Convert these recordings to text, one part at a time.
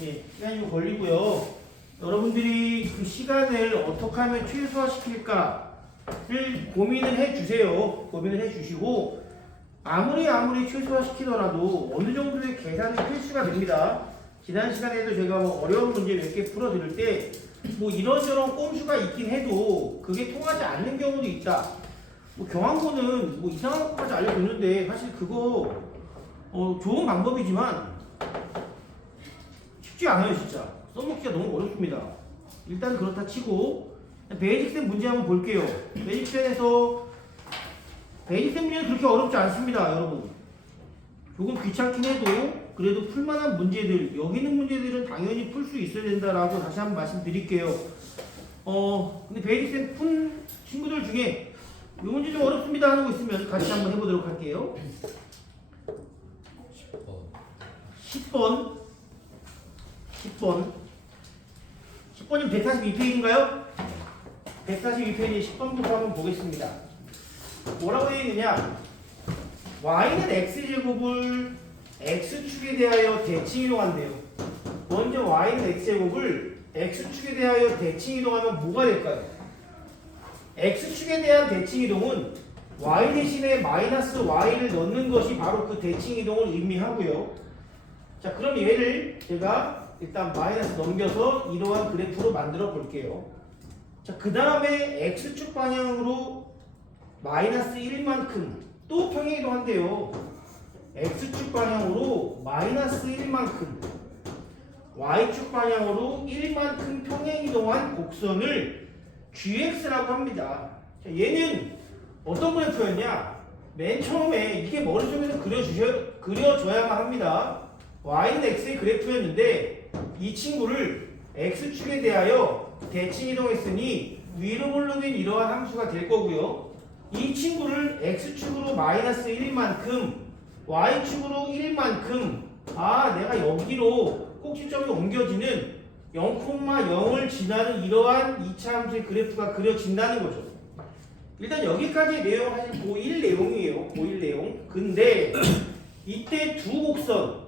예, 시간이 좀 걸리고요. 여러분들이 그 시간을 어떻게 하면 최소화시킬까를 고민을 해주세요. 고민을 해주시고 아무리 최소화시키더라도 어느 정도의 계산이 필수가 됩니다. 지난 시간에도 제가 뭐 어려운 문제 몇 개 풀어드릴 때 뭐 이런저런 꼼수가 있긴 해도 그게 통하지 않는 경우도 있다. 뭐 경항고는 뭐 이상한 것까지 알려줬는데 사실 그거 좋은 방법이지만 쉽지 않아요. 진짜 써먹기가 너무 어렵습니다. 일단 그렇다 치고 베이직센 문제 한번 볼게요. 베이직센에서 베이직센 문제는 그렇게 어렵지 않습니다. 여러분 조금 귀찮긴 해도 그래도 풀만한 문제들, 여기 있는 문제들은 당연히 풀 수 있어야 된다라고 다시 한번 말씀드릴게요. 근데 베이직센 푼 친구들 중에 이 문제 좀 어렵습니다 하는 거 있으면 같이 한번 해보도록 할게요. 10번 10번이면 142페이지인가요? 142페이지 10번부터 한번 보겠습니다. 뭐라고 되어 있느냐? y는 x제곱을 x축에 대하여 대칭 이동한대요. 먼저 y는 x제곱을 x축에 대하여 대칭 이동하면 뭐가 될까요? x축에 대한 대칭 이동은 y 대신에 마이너스 y를 넣는 것이 바로 그 대칭 이동을 의미하고요. 자, 그럼 얘를 제가 일단 마이너스 넘겨서 이러한 그래프로 만들어 볼게요. 자, 그 다음에 x축 방향으로 마이너스 1만큼 또 평행 이동한대요. x축 방향으로 마이너스 1만큼 y축 방향으로 1만큼 평행 이동한 곡선을 gx라고 합니다. 자, 얘는 어떤 그래프였냐? 맨 처음에 이게 머릿속에서 그려줘야만 합니다. y는 x의 그래프였는데 이 친구를 x축에 대하여 대칭 이동했으니 위로 올라된 이러한 함수가 될 거고요. 이 친구를 x축으로 마이너스 1만큼 y축으로 1만큼 내가 여기로 꼭지점이 옮겨지는 0,0을 지나는 이러한 2차 함수의 그래프가 그려진다는 거죠. 일단 여기까지의 내용 사실 고1 내용이에요. 고1 내용. 근데 이때 두 곡선,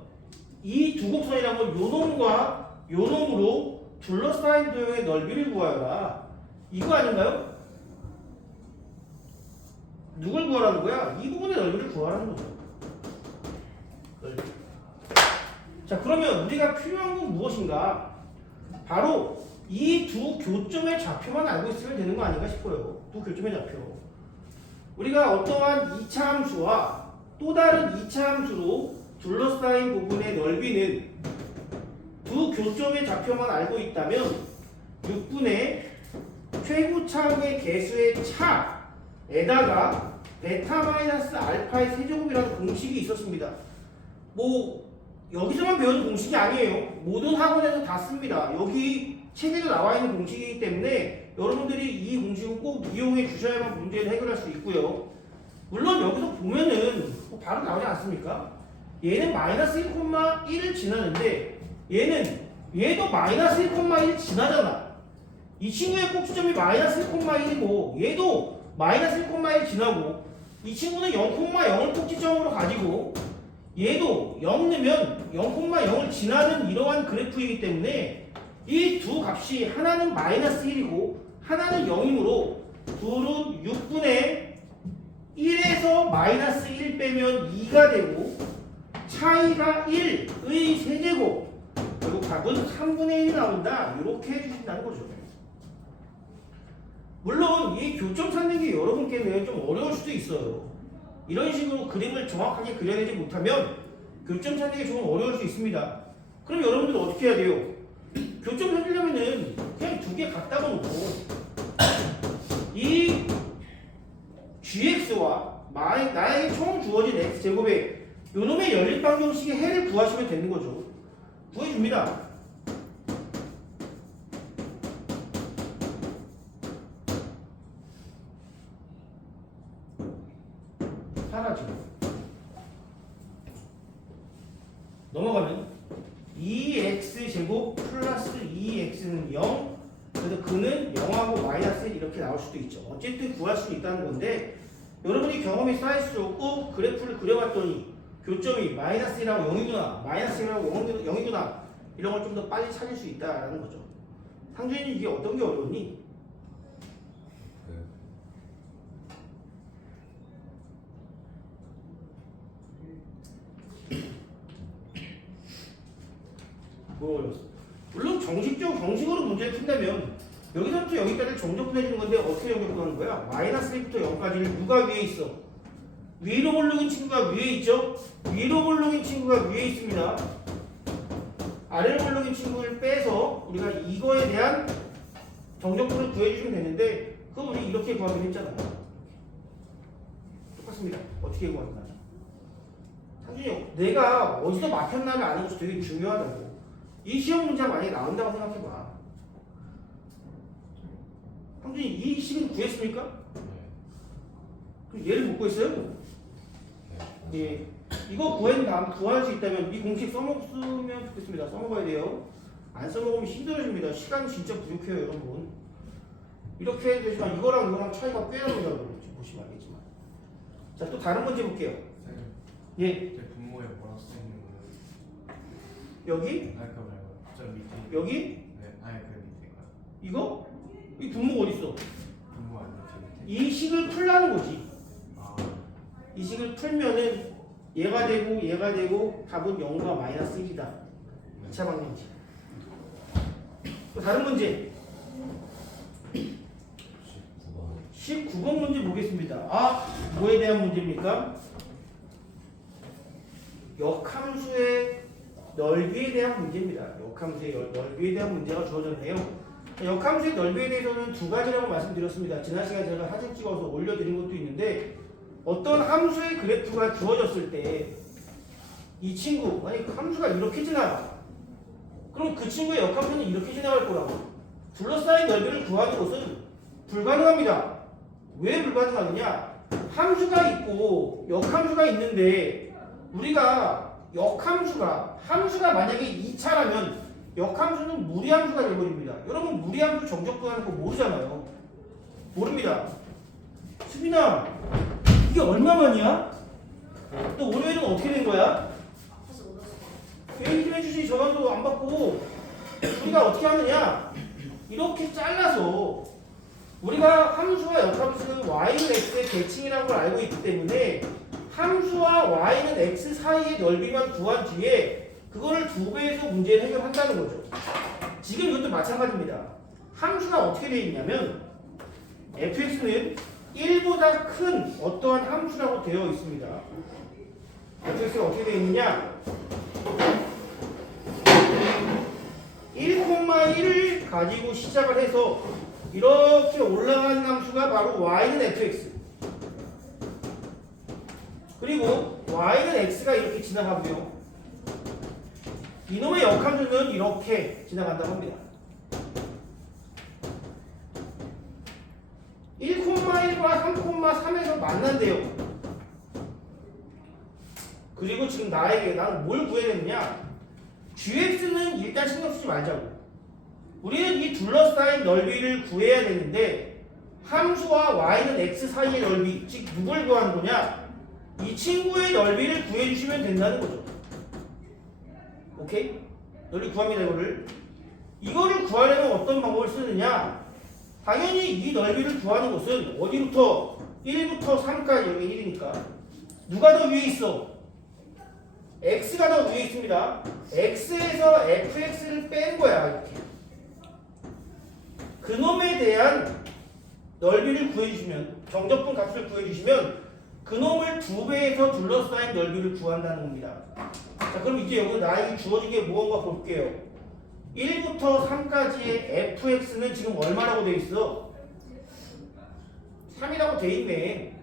이 두 곡선이란 건 요놈과 요놈으로 둘러싸인 도형의 넓이를 구하여라. 이거 아닌가요? 누굴 구하라는 거야? 이 부분의 넓이를 구하라는 거죠. 넓이. 자, 그러면 우리가 필요한 건 무엇인가? 바로 이 두 교점의 좌표만 알고 있으면 되는 거 아닌가 싶어요. 두 교점의 좌표. 우리가 어떠한 2차 함수와 또 다른 2차 함수로 둘러싸인 부분의 넓이는 두 교점의 좌표만 알고 있다면 6분의 최고차의 개수의 차에다가 베타 마이너스 알파의 세제곱이라는 공식이 있었습니다. 뭐 여기서만 배우는 공식이 아니에요. 모든 학원에서 다 씁니다. 여기 책에도 나와 있는 공식이기 때문에 여러분들이 이 공식을 꼭 이용해 주셔야만 문제를 해결할 수 있고요. 물론 여기서 보면은 바로 나오지 않습니까? 얘는 마이너스 1,1을 지나는데 얘도 마이너스 1,1 지나잖아. 이 친구의 꼭지점이 마이너스 1,1이고 얘도 마이너스 1,1 지나고 이 친구는 0,0을 꼭지점으로 가지고 얘도 0 넣으면 0,0을 지나는 이러한 그래프이기 때문에 이 두 값이 하나는 마이너스 1이고 하나는 0이므로 둘은 6분의 1에서 마이너스 1 빼면 2가 되고 차이가 1의 세제곱 결국 답은 3분의 1이 나온다. 이렇게 해주신다는 거죠. 물론 이 교점 찾는 게 여러분께는 좀 어려울 수도 있어요. 이런 식으로 그림을 정확하게 그려내지 못하면 교점 찾는 게 조금 어려울 수 있습니다. 그럼 여러분들은 어떻게 해야 돼요? 교점 찾으려면은 그냥 두 개 갖다가 놓고 이 gx와 나에게 총 주어진 x제곱에 요놈의 열립 방정식의 해를 구하시면 되는 거죠. 구해줍니다. 사라져. 넘어가면 2x제곱 플러스 2x는 0. 그래서 그는 0하고 마이너스 1 이렇게 나올 수도 있죠. 어쨌든 구할 수 있다는 건데 여러분이 경험이 쌓일수록 꼭 그래프를 그려봤더니 교점이 마이너스 1하고 0이구나 마이너스 1하고 0이구나 이런 걸 좀 더 빨리 찾을 수 있다라는 거죠. 상준이 이게 어떤 게 어려우니? 뭐 어려웠어? 물론 정식으로 문제를 푼다면 여기서부터 여기까지 정적분 해주는 건데 어떻게 정적분하는 거야? 마이너스 1부터 0까지를 누가 위에 있어? 위로 볼록인 친구가 위에 있죠? 위로 볼록인 친구가 위에 있습니다. 아래로 볼록인 친구를 빼서 우리가 이거에 대한 정적분을 구해주시면 되는데 그거 우리 이렇게 구하기로 했잖아요. 똑같습니다. 어떻게 구하는 거야? 상준이 내가 어디서 막혔나를 아는 것이 되게 중요하다고. 이 시험 문제가 만약에 나온다고 생각해봐. 상준이 이 식은 구했습니까? 그럼 얘를 못 구했어요? 예. 이거 구할 수 있다면 이 공식 써먹으면 좋겠습니다. 써먹어야 돼요. 안 써먹으면 힘들어집니다. 시간 진짜 부족해요, 여러분. 이렇게 해도 되지만 이거랑 차이가 꽤 납니다. 지금 보시면 알겠지만. 자, 또 다른 문제 볼게요. 예. 제 분모에 뭐라고 써 있는 거예요? 여기? 아, 그거 말고 저 밑에. 여기? 네, 아니 그 밑에 거. 이거? 이 분모가 어디 있어? 분모 아니에요, 저 밑에? 이 식을 풀라는 거지. 아, 이 식을 풀면은 얘가 되고 답은 0과 마이너스 1이다. 2차 방정식. 또 다른 문제. 19번 문제 보겠습니다. 아, 뭐에 대한 문제입니까? 역함수의 넓이에 대한 문제입니다. 역함수의 넓이에 대한 문제가 주어졌네요. 역함수의 넓이에 대해서는 두 가지라고 말씀드렸습니다. 지난 시간에 제가 사진 찍어서 올려드린 것도 있는데 어떤 함수의 그래프가 주어졌을 때 이 친구, 만약 함수가 이렇게 지나가. 그럼 그 친구의 역함수는 이렇게 지나갈 거라고. 둘러싸인 넓이를 구하는 것은 불가능합니다. 왜 불가능하느냐? 함수가 있고 역함수가 있는데 우리가 함수가 만약에 2차라면 역함수는 무리함수가 되어버립니다. 여러분 무리함수 정적분하는 거 모르잖아요. 모릅니다. 수빈아, 이게 얼마만이야? 또 월요일은 어떻게 된 거야? 얘기 좀 해주지. 전화도 안 받고. 우리가 어떻게 하느냐? 이렇게 잘라서 우리가 함수와 역함수는 y는 x의 대칭이라는 걸 알고 있기 때문에 함수와 y는 x 사이의 넓이만 구한 뒤에 그거를 2배에서 문제를 해결한다는 거죠. 지금 이것도 마찬가지입니다. 함수가 어떻게 되어 있냐면 fx는 1보다 큰 어떠한 함수라고 되어 있습니다. fx가 어떻게 되어 있느냐? 1,1을 가지고 시작을 해서 이렇게 올라가는 함수가 바로 y는 fx. 그리고 y는 x가 이렇게 지나가고요. 이놈의 역함수는 이렇게 지나간다고 합니다. 1,1과 3,3에서 만난대요. 그리고 지금 나는 뭘 구해야 되느냐? gx는 일단 신경 쓰지 말자고. 우리는 이 둘러싸인 넓이를 구해야 되는데 함수와 y는 x 사이의 넓이, 즉 누굴 구하는 거냐? 이 친구의 넓이를 구해주시면 된다는 거죠. 오케이? 넓이 구합니다. 이거를 구하려면 어떤 방법을 쓰느냐? 당연히 이 넓이를 구하는 것은 어디부터? 1부터 3까지. 여기 1이니까 누가 더 위에 있어? x가 더 위에 있습니다. x에서 fx를 뺀 거야. 이렇게. 그놈에 대한 넓이를 구해주시면, 정적분 값을 구해주시면 그놈을 2배에서 둘러싸인 넓이를 구한다는 겁니다. 자, 그럼 이제 여기 나에게 주어진 게 무언가 볼게요. 1부터 3까지의 fx는 지금 얼마라고 돼 있어? 3이라고 돼 있네.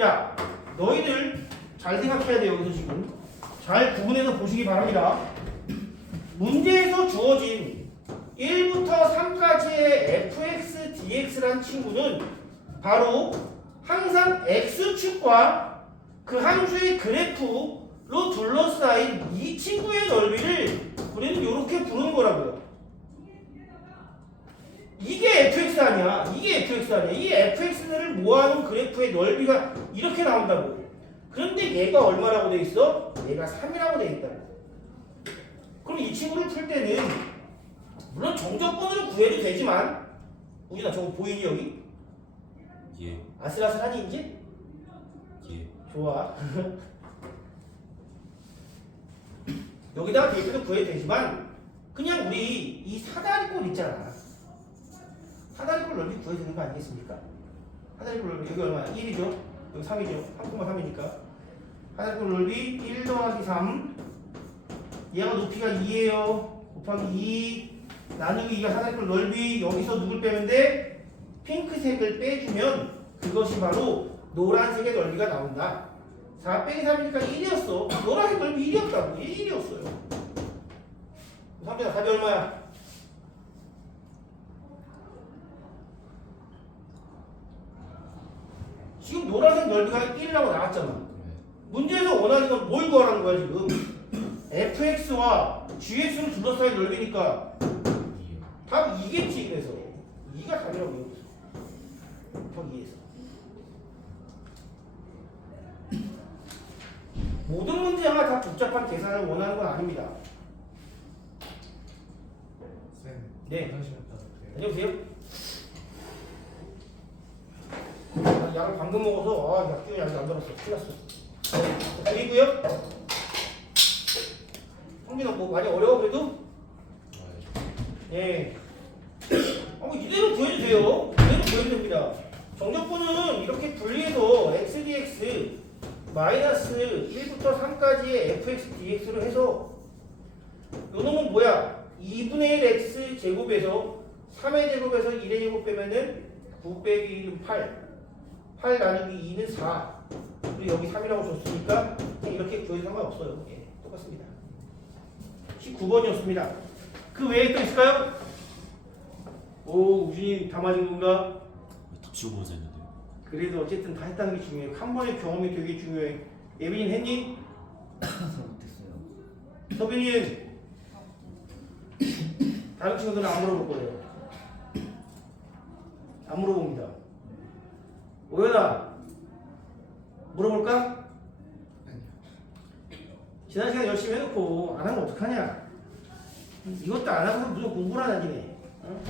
야, 너희들 잘 생각해야 돼요. 여기서 지금 잘 구분해서 보시기 바랍니다. 문제에서 주어진 1부터 3까지의 fx, dx란 친구는 바로 항상 x축과 그 함수의 그래프로 둘러싸인 이 친구의 넓이를 우리는 이렇게 부르는 거라고요. 이게 fx 아니야. 이게 fx 아니야. 이 fx를 모아놓은 그래프의 넓이가 이렇게 나온다고. 그런데 얘가 얼마라고 돼 있어? 얘가 3이라고 돼 있다고. 그럼 이 친구를 풀 때는 물론 정적분으로 구해도 되지만 우진아 저거 보이니 여기? 예. 아슬아슬하니 이제? 예. 좋아. 여기다가 대입해도 구해도 되지만 그냥 우리 이 사다리꼴 있잖아. 사다리꼴 넓이 구해야 되는 거 아니겠습니까? 사다리꼴 넓이 여기 얼마야? 1이죠? 여기 3이죠? 3,3이니까 사다리꼴 넓이 1 더하기 3 얘가 높이가 2예요. 곱하기 2 나누기 2가 사다리꼴 넓이 여기서 누굴 빼면 돼? 핑크색을 빼주면 그것이 바로 노란색의 넓이가 나온다. 4 빼기 3이니까 1이었어. 노란색 넓이 1이었다고. 1이었어요. 3자 답이 얼마야? 지금 노란색 넓이가 1이라고 나왔잖아. 문제에서 원하는 건 뭘 구하라는 거야 지금? fx와 gx를 둘러싸인 넓이니까 답 2겠지. 그래서 2가 답이라고 여기서 곱하기 2에서 모든 문제가 다 복잡한 계산을 원하는 건 아닙니다. 쌤. 네. 화장실 갔다 올게요. 안녕하세요. 아, 약을 방금 먹어서 약 기운이 아직 안 들었어. 큰일 났어. 그리고요. 성민아 뭐 많이 어려워 그래도? 예. 이대로 구해주세요. 이대로 구해도 됩니다. 정적분은 이렇게 분리해서 x dx 마이너스 1부터 3까지의 fx dx로 해서 요 놈은 뭐야? 2분의 1 x 제곱에서 3의 제곱에서 1의 제곱 빼면은 9 빼기 1은 8 나누기 2는 4 그리고 여기 3이라고 줬으니까 그냥 이렇게 구해도 상관없어요. 예, 똑같습니다. 19번이었습니다. 그 외에 또 있을까요? 오, 우진이 다 맞은 건가? 닥치고 보자 했는데요. 그래도 어쨌든 다 했다는 게 중요해요. 한 번의 경험이 되게 중요해. 예빈이는 했니? 못했어요. 서빈이는? 다른 친구들은 안 물어볼 거예요. 안 물어봅니다. 오연아, 물어볼까? 지난 시간 열심히 해놓고 안 하면 어떡하냐? 이것도 안 하고서 무슨 공부를 안 하기네. 어?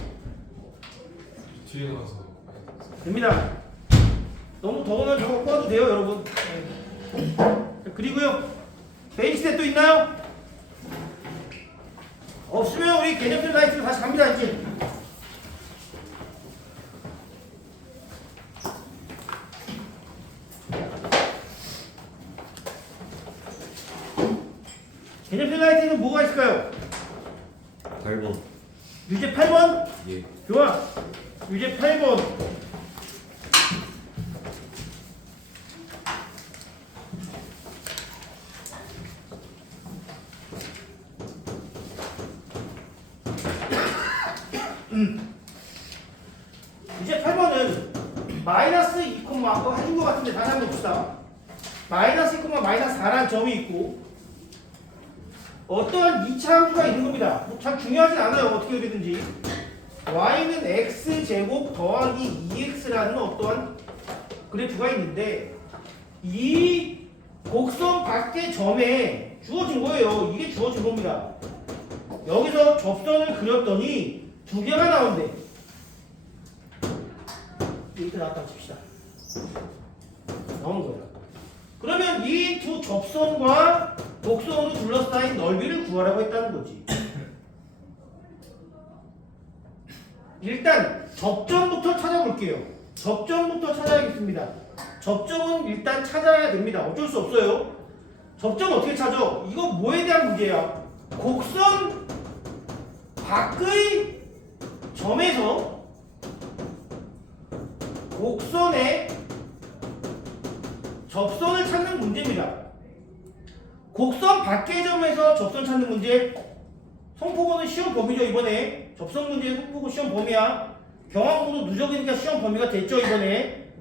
뒤에 가서. 됩니다. 너무 더우면 저거 꺼도 돼요, 여러분. 네. 그리고요, 베이스에 또 있나요? 없으면 우리 개념표 라이트로 다시 갑니다, 이제. 개념표 라이트는 뭐가 있을까요? 8번. 유제 8번? 예. 좋아. 유제 8번. 이제 8번은 마이너스 2, 아까 해준 것 같은데 다시 한번 봅시다. 마이너스 2, 마이너스 4라는 점이 있고 어떠한 2차 함수가 있는 겁니다. 참 중요하진 않아요. 어떻게 그리든지. y는 x제곱 더하기 2x라는 어떠한 그래프가 있는데 이 곡선 밖의 점에 주어진 거예요. 이게 주어진 겁니다. 여기서 접선을 그렸더니 두 개가 나온대. 이렇게 나왔다고 칩시다. 나오는 거예요. 그러면 이 두 접선과 곡선으로 둘러싸인 넓이를 구하라고 했다는 거지. 일단 접점부터 찾아볼게요. 접점부터 찾아야겠습니다. 접점은 일단 찾아야 됩니다. 어쩔 수 없어요. 접점 어떻게 찾아? 이거 뭐에 대한 문제야? 곡선 밖의 점에서 곡선의 접선을 찾는 문제입니다. 곡선 밖의 점에서 접선 찾는 문제. 성포고는 시험 범위죠. 이번에 접선 문제 성포고 시험 범위야. 경항고도 누적이니까 시험 범위가 됐죠. 이번에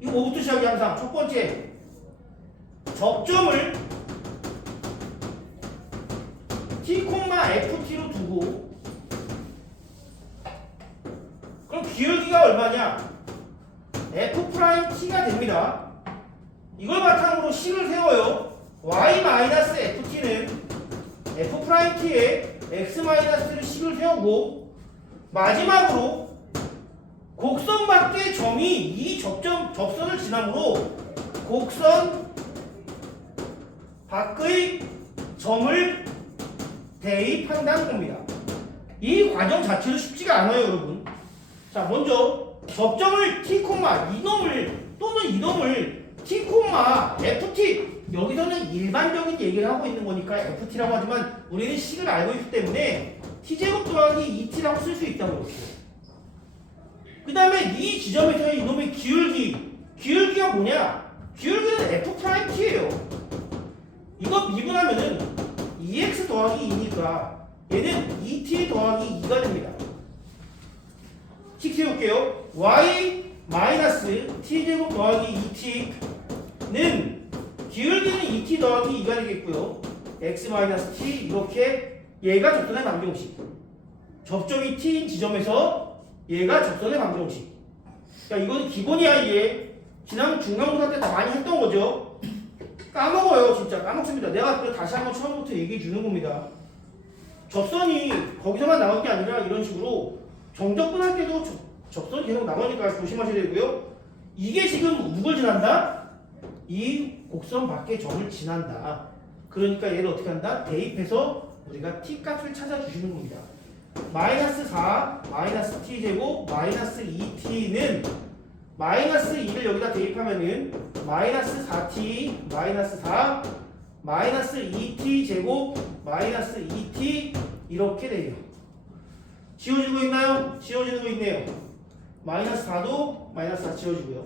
이거 뭐부터 시작이야? 항상 첫 번째 접점을 t, ft로 두고 그럼 기울기가 얼마냐? f't가 됩니다. 이걸 바탕으로 식을 세워요. y-ft는 F'T에 X-T를 식을 세우고 마지막으로 곡선 밖의 점이 이 접선을 지나므로 곡선 밖의 점을 대입한다는 겁니다. 이 과정 자체도 쉽지가 않아요, 여러분. 자, 먼저 접점을 T, 이놈을 또는 이놈을 T, FT, 여기서는 일반적인 얘기를 하고 있는 거니까 FT라고 하지만 우리는 식을 알고 있기 때문에 T제곱 더하기 2T라고 쓸 수 있다고 이렇게. 그 다음에 이 지점에서의 이놈의 기울기가 뭐냐? 기울기는 F'T예요. 이거 미분하면은 2x 더하기 2니까 얘는 2t 더하기 2가 됩니다. 식 세울게요. y 마이너스 t제곱 더하기 2t는 기울기는 2t 더하기 2가 되겠고요. x 마이너스 t 이렇게 얘가 접선의 방정식. 접점이 t인 지점에서 얘가 접선의 방정식. 자, 이건 기본이야 이게. 지난 중간고사 때 다 많이 했던 거죠. 까먹어요, 진짜 까먹습니다. 내가 그걸 다시 한번 처음부터 얘기해 주는 겁니다. 접선이 거기서만 나올 게 아니라 이런 식으로 정적분 할 때도 접선이 계속 나오니까 조심하셔야 되고요. 이게 지금 누굴 지난다? 이 곡선 밖의 점을 지난다. 그러니까 얘를 어떻게 한다? 대입해서 우리가 t 값을 찾아주시는 겁니다. 마이너스 4, 마이너스 t제곱, 마이너스 2t는 마이너스 2를 여기다 대입하면은 마이너스 4t, 마이너스 4, 마이너스 2t 제곱, 마이너스 2t 이렇게 돼요. 지워지고 있나요? 지워지는 거 있네요. 마이너스 4도 마이너스 4 지워지고요.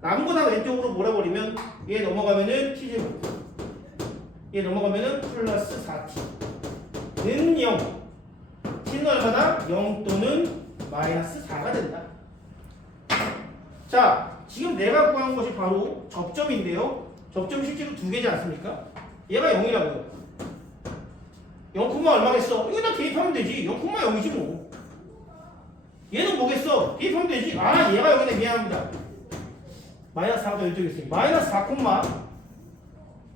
남은 거 다 왼쪽으로 몰아버리면 얘 넘어가면은 t제곱, 얘 넘어가면은 플러스 4t는 0. t는 얼마나? 0 또는 마이너스 4가 된다. 자, 지금 내가 구한 것이 바로 접점인데요. 접점이 실제로 두 개지 않습니까? 얘가 0이라고요. 0, 얼마겠어? 여기다 대입하면 되지. 0,0이지 뭐. 얘는 뭐겠어? 대입하면 되지. 아, 얘가 여기네. 미안합니다. 마이너스 4가 이쪽에 있으니 마이너스 4,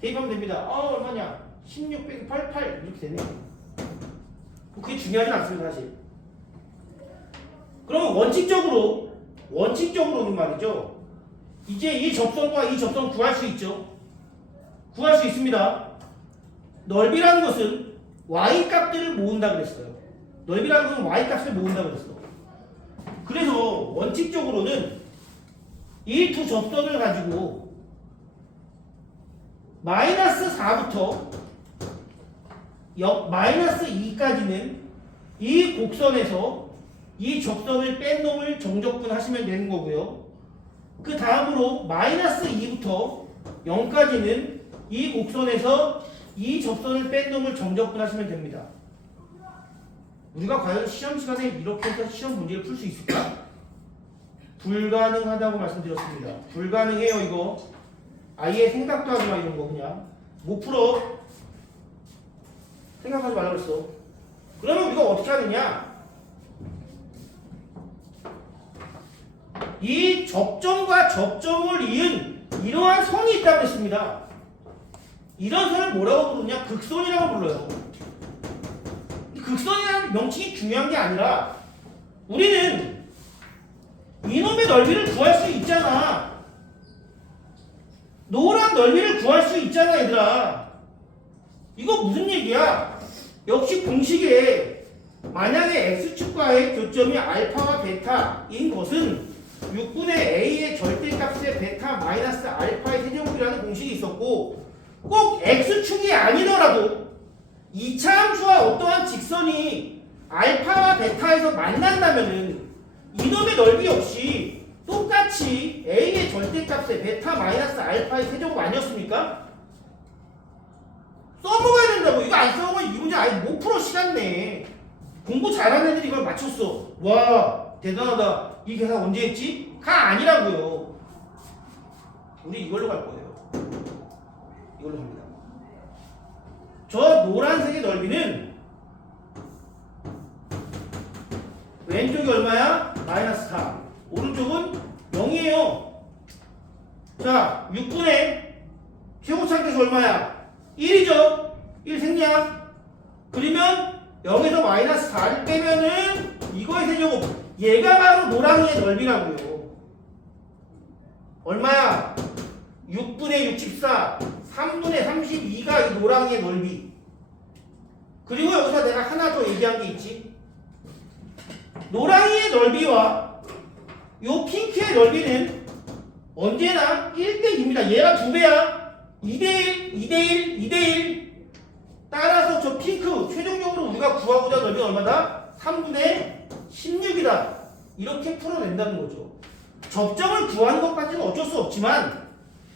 대입하면 됩니다. 얼마냐? 16 빼기 88 이렇게 되네. 그게 중요하진 않습니다, 사실. 그러면 원칙적으로는 말이죠. 이제 이 접선과 이 접선 구할 수 있죠. 구할 수 있습니다. 넓이라는 것은 y 값들을 모은다 그랬어요. 넓이라는 것은 y 값을 모은다 그랬어. 그래서 원칙적으로는 이 두 접선을 가지고 마이너스 4부터 마이너스 2까지는 이 곡선에서 이 접선을 뺀 놈을 정적분 하시면 되는 거고요. 그 다음으로 마이너스 2부터 0까지는 이 곡선에서 이 접선을 뺀 놈을 정적분 하시면 됩니다. 우리가 과연 시험 시간에 이렇게 해서 시험 문제를 풀 수 있을까? 불가능하다고 말씀드렸습니다. 불가능해요 이거. 아예 생각도 하지 마 이런 거 그냥. 못 풀어. 생각하지 말라고 그랬어. 그러면 우리가 어떻게 하느냐? 이 접점과 접점을 이은 이러한 선이 있다고 했습니다. 이런 선을 뭐라고 부르냐? 극선이라고 불러요. 극선이라는 명칭이 중요한 게 아니라 우리는 이놈의 넓이를 구할 수 있잖아. 노란 넓이를 구할 수 있잖아 얘들아. 이거 무슨 얘기야? 역시 공식에 만약에 x축과의 교점이 알파와 베타인 것은 6분의 a의 절대값의 베타 마이너스 알파의 세제곱이라는 공식이 있었고 꼭 x축이 아니더라도 2차 함수와 어떠한 직선이 알파와 베타에서 만난다면은 이놈의 넓이 역시 똑같이 a의 절대값의 베타 마이너스 알파의 세제곱 아니었습니까? 써먹어야 된다고. 이거 안 써먹으면 이 문제 아예 못 풀어. 시간 내. 공부 잘하는 애들이 이걸 맞췄어. 와 대단하다. 이 계산 언제 했지? 가 아니라고요. 우리 이걸로 갈 거예요. 이걸로 갑니다. 저 노란색의 넓이는 왼쪽이 얼마야? 마이너스 4. 오른쪽은 0이에요. 자, 6분의 최고차께서 얼마야? 1이죠? 1 생략. 여기서 마이너스 4를 빼면은 이거의 세제곱. 얘가 바로 노랑이의 넓이라고요. 얼마야? 6분의 64, 3분의 32가 이 노랑이의 넓이. 그리고 여기서 내가 하나 더 얘기한 게 있지. 노랑이의 넓이와 요 핑크의 넓이는 언제나 1대2입니다. 얘가 2배야. 2대1, 2대1, 2대1. 따라서 저 핑크 최종적으로 우리가 구하고자 넓이는 얼마다? 3분의 16이다. 이렇게 풀어낸다는 거죠. 접점을 구하는 것까지는 어쩔 수 없지만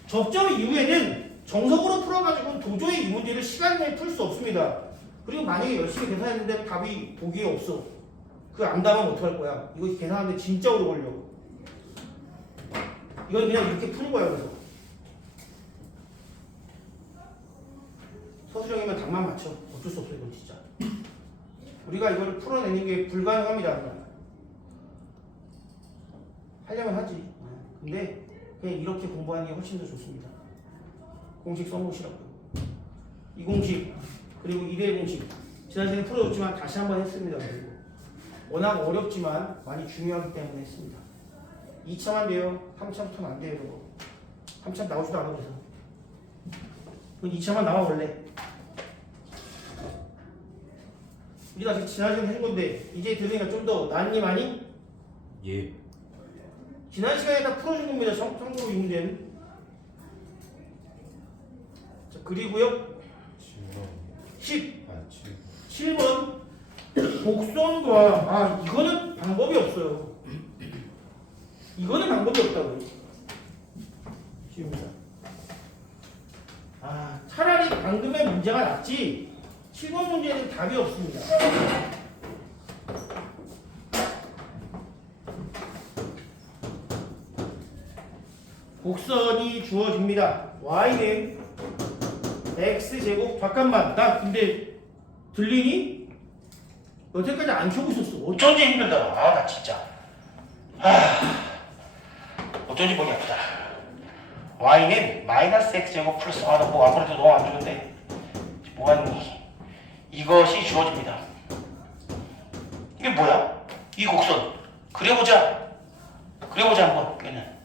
접점 이후에는 정석으로 풀어가지고 도저히 이 문제를 시간 내에 풀 수 없습니다. 그리고 만약에 열심히 계산했는데 답이 보기에 없어. 그 암담하면 어떡할 거야? 이거 계산하는데 진짜 오래 걸려. 이건 그냥 이렇게 푸는 거야. 그래서 서술형이면 답만 맞춰. 어쩔 수 없어. 이건 진짜 우리가 이걸 풀어내는 게 불가능합니다. 그냥. 하려면 하지. 근데 그냥 이렇게 공부하는 게 훨씬 더 좋습니다. 공식 써놓으시라고요. 이 공식 그리고 2대1 공식 지난 시간에 풀어줬지만 다시 한번 했습니다. 그리고 워낙 어렵지만 많이 중요하기 때문에 했습니다. 2차만 돼요. 3차부터는 안 돼요. 이거 3차 나오지도 않아. 그래서 2차만 나와 원래. 우리가 지난 시간에 한 건데 이제 들으니까 좀 더 낫니 많이? 예. 지난 시간에 다 풀어준 겁니다. 참고로 이 문제는. 자, 그리고요 7번 곡선과 이거는 방법이 없어요. 이거는 방법이 없다고요. 지웁니다. 차라리 방금의 문제가 낫지 7번 문제는 답이 없습니다. 곡선이 주어집니다. y는 x제곱. 잠깐만 나 근데 들리니? 여태까지 안 켜고 있었어. 어쩐지 힘들다. 나 진짜 어쩐지 목이 아프다. y는 마이너스 x제곱 플러스 뭐 아무래도 너무 안 좋은데 뭐하니? 이것이 주어집니다. 이게 뭐야? 이 곡선 그려보자 한번. 얘는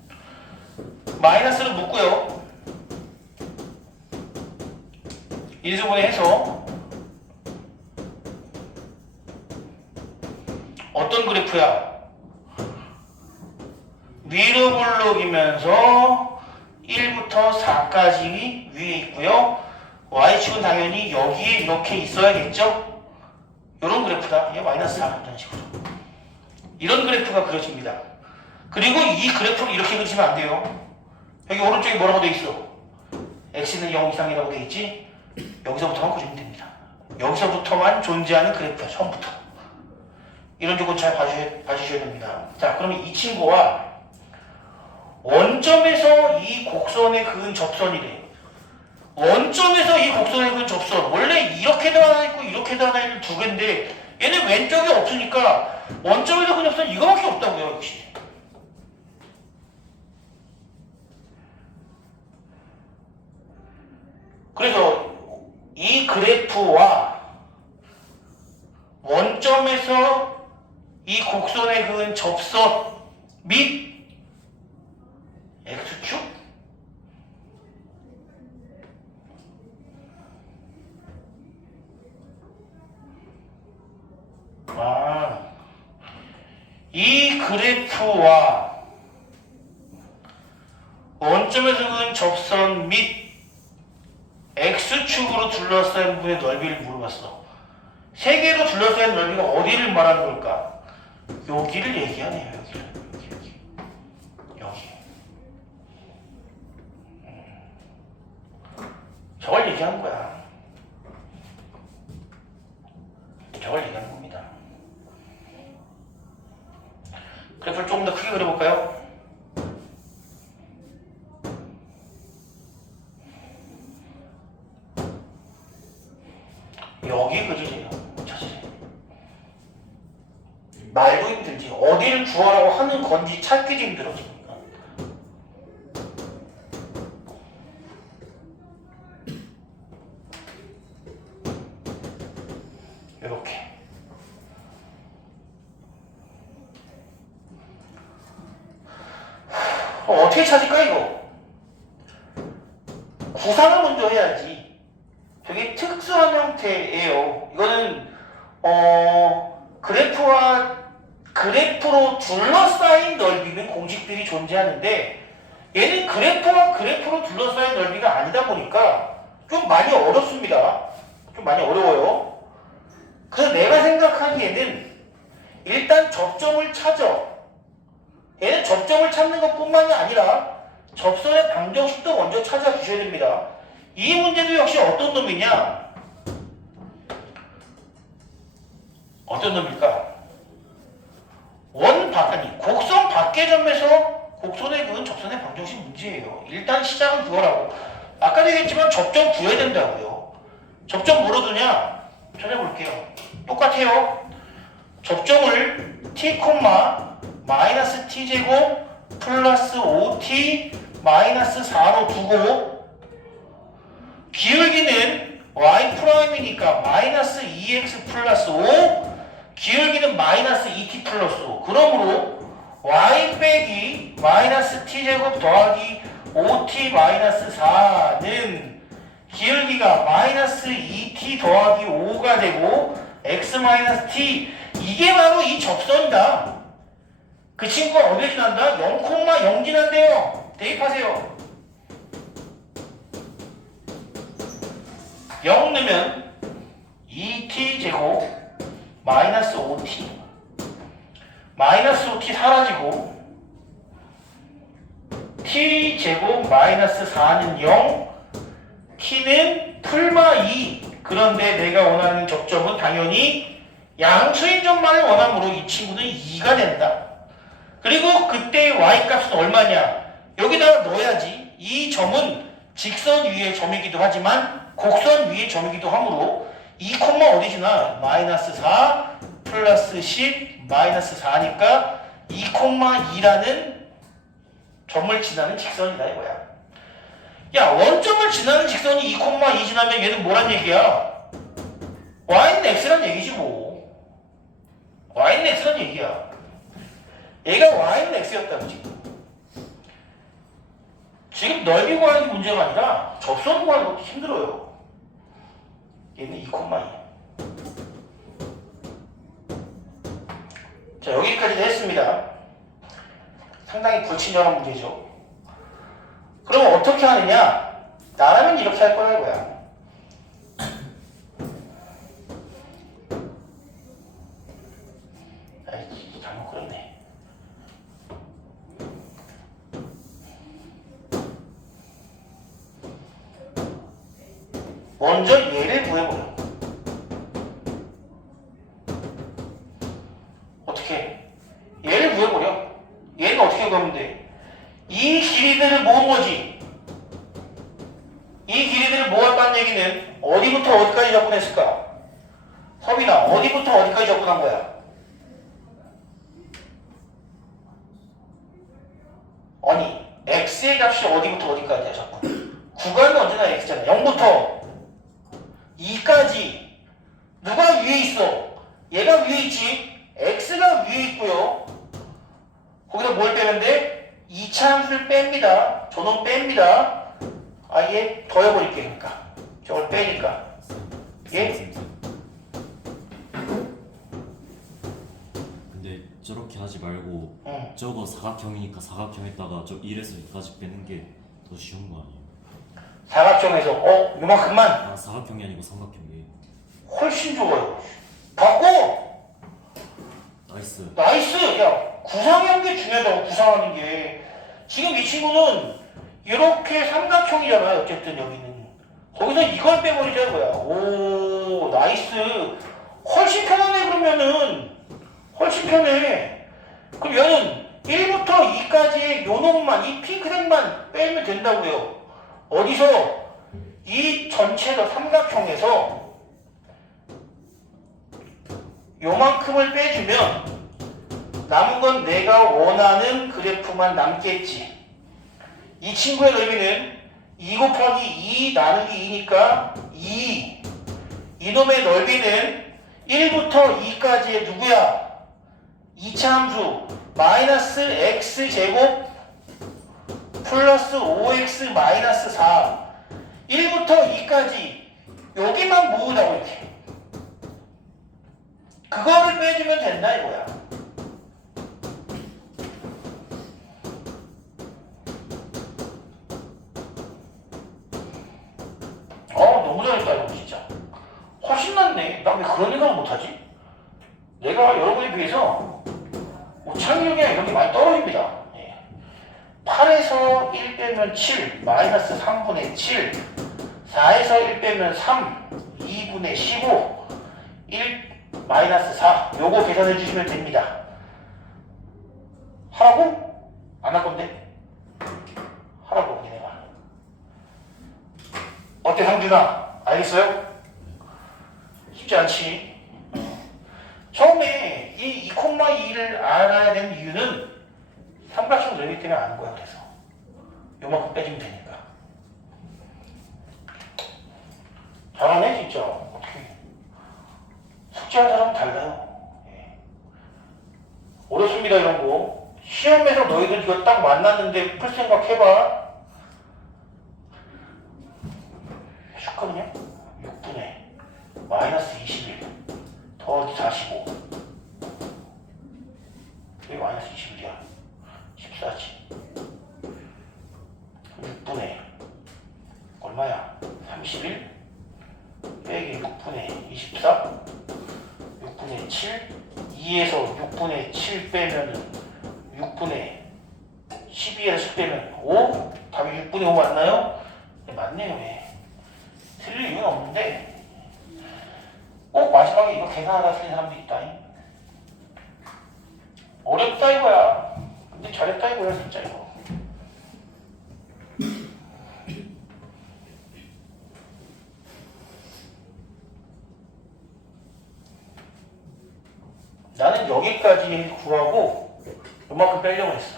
마이너스를 묶고요. 1제곱에 해서 어떤 그래프야? 위로 굴러기면서 1부터 4까지 위에 있고요. y축은 당연히 여기에 이렇게 있어야겠죠? 이런 그래프다. 얘 마이너스 4 이런 식으로. 이런 그래프가 그려집니다. 그리고 이 그래프를 이렇게 그리시면 안 돼요. 여기 오른쪽에 뭐라고 돼 있어? x는 0 이상이라고 돼 있지? 여기서부터만 그리면 됩니다. 여기서부터만 존재하는 그래프야. 처음부터. 이런 조건 잘 봐주셔야 됩니다. 자, 그러면 이 친구와 원점에서 이 곡선에 그은 접선이래. 원점에서 이 곡선에 그은 접선. 원래 이렇게도 하나 있고 이렇게도 하나 있는 두 개인데 얘는 왼쪽이 없으니까 원점에서 그은 접선 이거밖에 없다고요. 역시. 그래서 이 그래프와 원점에서 이 곡선에 그은 접선 및 x축 이 그래프와 원점에서 그은 접선 및 x축으로 둘러싸인 부분의 넓이를 물어봤어. 세 개로 둘러싸인 넓이가 어디를 말하는 걸까? 여기를 얘기하네요. 여기. 저걸 얘기하는 거야. 저걸 얘기하는 겁니다. 그래프를 조금 더 크게 그려볼까요? 여기 그리세요. 찾으세요. 말도 힘들지. 어디를 구하라고 하는 건지 찾기도 힘들어지니까. 이렇게. 어떻게 찾을까 이거? 구상을 먼저 해야지. 되게 특수한 형태예요. 이거는 그래프로 둘러싸인 넓이는 공식들이 존재하는데 얘는 그래프와 그래프로 둘러싸인 넓이가 아니다 보니까 좀 많이 어렵습니다. 좀 많이 어려워요. 그래서 내가 생각하기에는 일단 접점을 찾아. 얘는 접점을 찾는 것뿐만이 아니라 접선의 방정식도 먼저 찾아주셔야 됩니다. 이 문제도 역시 어떤 놈이냐? 어떤 놈일까? 곡선 밖의 점에서 곡선에 그은 접선의 방정식 문제예요. 일단 시작은 그거라고. 아까도 얘기했지만 접점 구해야 된다고요. 접점 뭐로 두냐? 찾아볼게요. 똑같아요. 접점을 t, 마이너스 t제곱 플러스 5t 마이너스 4로 두고 기울기는 y'이니까 마이너스 2x 플러스 5 기울기는 마이너스 2t 플러스 5 그러므로 y 빼기 마이너스 t제곱 더하기 5t 마이너스 4는 기울기가 마이너스 2t 더하기 5가 되고 x 마이너스 t 이게 바로 이 접선이다. 그 친구가 어디에 지난다? 0,0 지난대요. 대입하세요. 0 넣으면 2t 제곱 마이너스 5t 마이너스 5t 사라지고 t 제곱 마이너스 4는 0 t는 풀마 2 그런데 내가 원하는 접점은 당연히 양수인점만을 원하므로 이 친구는 2가 된다. 그리고 그때의 y값은 얼마냐? 여기다가 넣어야지. 이 점은 직선 위의 점이기도 하지만 곡선 위의 점이기도 하므로 2, 어디 지나? 마이너스 4 플러스 10 마이너스 4니까 2,2라는 점을 지나는 직선이다 이거야. 야, 원점을 지나는 직선이 2,2 지나면 얘는 뭐란 얘기야? y는 x란 얘기지 뭐. y는 x란 얘기야. 얘가 y는 x였다고 지금 넓이 구하는 게 문제가 아니라 접선 구하는 것도 힘들어요. 얘는 2,2. 자, 여기까지 했습니다. 상당히 불친절한 문제죠. 그럼 어떻게 하느냐? 나라면 이렇게 할 거라 이거야. 아이, 잘못 그렸네. 먼저 얘를 구해보려. 어떻게? 얘를 구해보려. 얘는 어떻게 구하면 돼? 이 길이들을 모은 거지. 이 길이들을 모았다는 얘기는 어디부터 어디까지 접근했을까? 서빈아, 어디부터 어디까지 접근한 거야? 아니, x의 값이 어디부터 어디까지야, 접근? 구간은 언제나 x잖아. 0부터 2까지. 누가 위에 있어? 얘가 위에 있지. x가 위에 있고요. 거기다 뭘 빼면 돼? 2차 함수를 뺍니다. 저놈 뺍니다. 아예 더해버릴게. 그러니까 저걸 빼니까 예? 근데 저렇게 하지 말고 응. 저거 사각형이니까 사각형에다가 저 1에서 2까지 빼는 게 더 쉬운 거 아니에요? 사각형에서 요만큼만 아, 사각형이 아니고 삼각형이. 훨씬 좋아요. 바꿔. 나이스. 나이스. 야, 구상하는 게 중요하다고. 구상하는 게 지금 이 친구는 이렇게 삼각형이잖아요. 어쨌든 여기는 거기서 이걸 빼버리자 이거야. 오, 나이스. 훨씬 편하네. 그러면은 훨씬 편해. 그럼 얘는 1부터 2까지의 요 놈만, 이 핑크색만 빼면 된다고요. 어디서? 이 전체의 삼각형에서 요만큼을 빼주면 남은 건 내가 원하는 그래프만 남겠지. 이 친구의 넓이는 2 곱하기 2 나누기 2니까 2. 이놈의 넓이는 1부터 2까지의 누구야? 2차 함수 마이너스 x제곱 플러스 5x 마이너스 4 1부터 2까지 여기만 모으라고 이렇게 그거를 빼주면 된다 이거야. 너무 잘했다 이거 진짜. 훨씬 낫네. 나 왜 그런 생각을 못하지? 내가 여러분에 비해서 창의력이나 이런 게 많이 떨어집니다. 8에서 1 빼면 7 마이너스 3분의 7 4에서 1 빼면 3 2분의 15 1 마이너스 4 요거 계산해 주시면 됩니다. 하라고? 안 할 건데? 하라고 니네가. 어때 상준아? 알겠어요? 쉽지 않지? 처음에 이 2,2를 알아야 되는 이유는 삼각형 넓이 때문에 아는 거야. 그래서 요만큼 빼주면 되니까. 잘하네 진짜. 어떻게 숙제하는 사람은 달라요. 어렵습니다 이런 거. 시험에서 너희들 이거 딱 만났는데 풀 생각 해봐. 쉽거든요. 6분의 마이너스 21 더하기 45 여기 마이너스 21이야. 14지. 6분의 얼마야? 31 빼기 6분의 24 6분의 7 2에서 6분의 7 빼면은 6분의 12에서 10 빼면 5 답이 6분의 5 맞나요? 네, 맞네요. 왜 틀릴 이유는 없는데 꼭 마지막에 이거 계산하다 틀린 사람도 있다. 어렵다 이거야. 근데 잘했다 이거야 진짜 이거. 나는 여기까지 구하고 요만큼 빼려고 했어.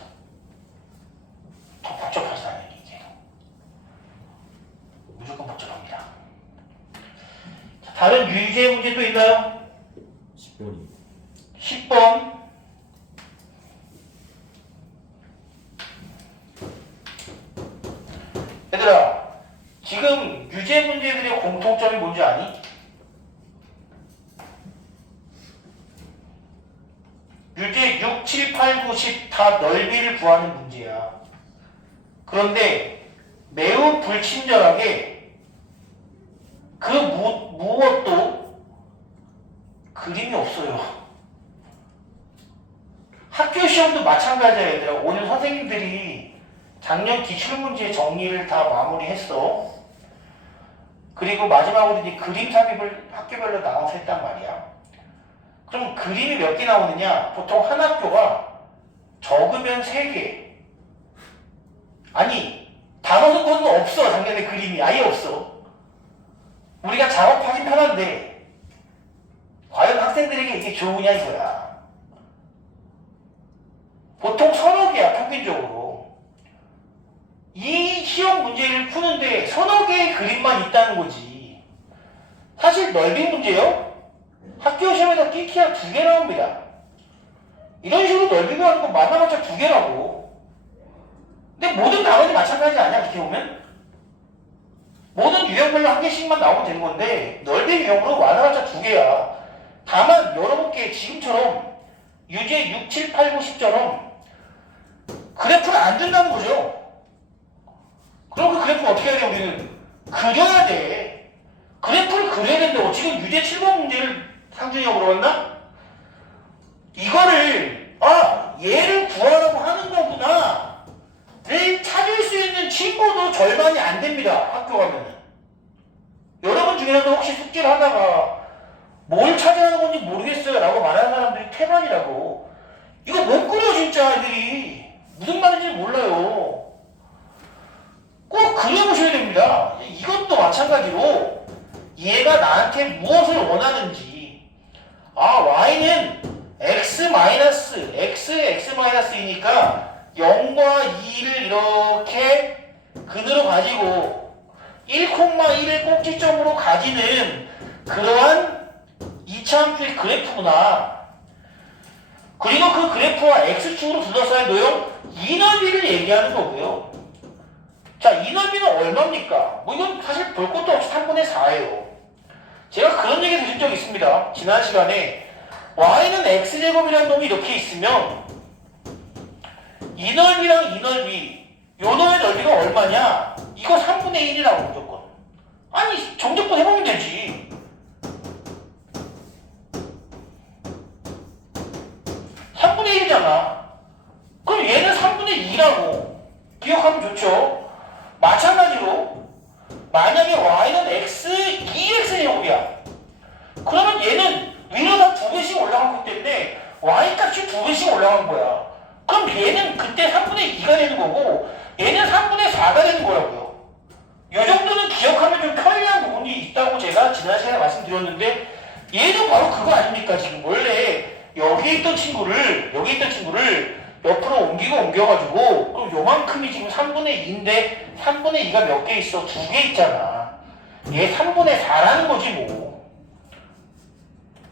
더 복잡하잖아 이게. 무조건 복잡합니다. 자, 다른 유의제 문제 또 있나요? 10번이 10번. 얘들아, 지금 유제 문제들의 공통점이 뭔지 아니? 유제 6, 7, 8, 9, 10 다 넓이를 구하는 문제야. 그런데 매우 불친절하게 그 무엇도 그림이 없어요. 학교 시험도 마찬가지야 얘들아. 오늘 선생님들이 작년 기출문제 정리를 다 마무리했어. 그리고 마지막으로 이제 그림 삽입을 학교별로 나눠서 했단 말이야. 그럼 그림이 몇 개 나오느냐? 보통 한 학교가 적으면 3개. 아니, 단어 선거는 없어. 작년에 그림이 아예 없어. 우리가 작업하긴 편한데 과연 학생들에게 이게 좋으냐 이거야. 보통 서너 개야 평균적으로. 이 시험 문제를 푸는데 서너 개의 그림만 있다는 거지. 사실 넓이 문제요? 학교 시험에서 끼키야 2개 나옵니다. 이런 식으로 넓이 구하는 건 많아봤자 2개라고. 근데 모든 단원이 마찬가지 아니야 그렇게 보면? 모든 유형별로 1개씩만 나오면 되는 건데 넓이 유형으로 많아봤자 2개야. 다만 여러분께 지금처럼 유제 6, 7, 8, 9, 10처럼 그래프를 안 준다는 거죠. 그럼 그 그래프 어떻게 해야 돼? 우리는 그려야 돼. 그래프를 그려야 된다고. 지금 유제 7번 문제를 상준이가 물어봤나? 이거를 얘를 구하라고 하는 거구나 를 찾을 수 있는 친구도 절반이 안 됩니다. 학교 가면은. 여러분 중에서도 혹시 숙제를 하다가 뭘 찾아하는 건지 모르겠어요 라고 말하는 사람들이 태반이라고. 이거 못 그려 진짜 애들이. 무슨 말인지 몰라요. 꼭 그려보셔야 됩니다. 이것도 마찬가지로 얘가 나한테 무엇을 원하는지. y는 x-x이니까 0과 2를 이렇게 근으로 가지고 1,1을 꼭지점으로 가지는 그러한 이차함수의 그래프구나. 그리고 그 그래프와 x축으로 둘러싸인 도형 이 넓이를 얘기하는 거고요. 자, 이 넓이는 얼마입니까? 뭐 이건 사실 볼 것도 없이 3분의 4예요. 제가 그런 얘기 드린 적이 있습니다. 지난 시간에 y는 x제곱이라는 놈이 이렇게 있으면 이 넓이랑 이 넓이 요 놈의 넓이가 얼마냐? 이거 3분의 1이라고 무조건. 아니 정적분 해보면 되지. 3분의 1이잖아. 그럼 얘는 3분의 2라고 기억하면 좋죠. 마찬가지로 만약에 y는 x 2x제곱이야. 그러면 얘는 위로 다 2배씩 올라가기 때문에 y 값이 2배씩 올라간 거야. 그럼 얘는 그때 3분의 2가 되는 거고 얘는 3분의 4가 되는 거라고요. 이 정도는 기억하면 좀 편리한 부분이 있다고 제가 지난 시간에 말씀드렸는데 얘도 바로 그거 아닙니까? 지금 원래 여기 있던 친구를 옆으로 옮겨가지고 그럼 요만큼이 지금 3분의 2인데 3분의 2가 몇 개 있어? 2개 있잖아. 얘 3분의 4라는 거지 뭐.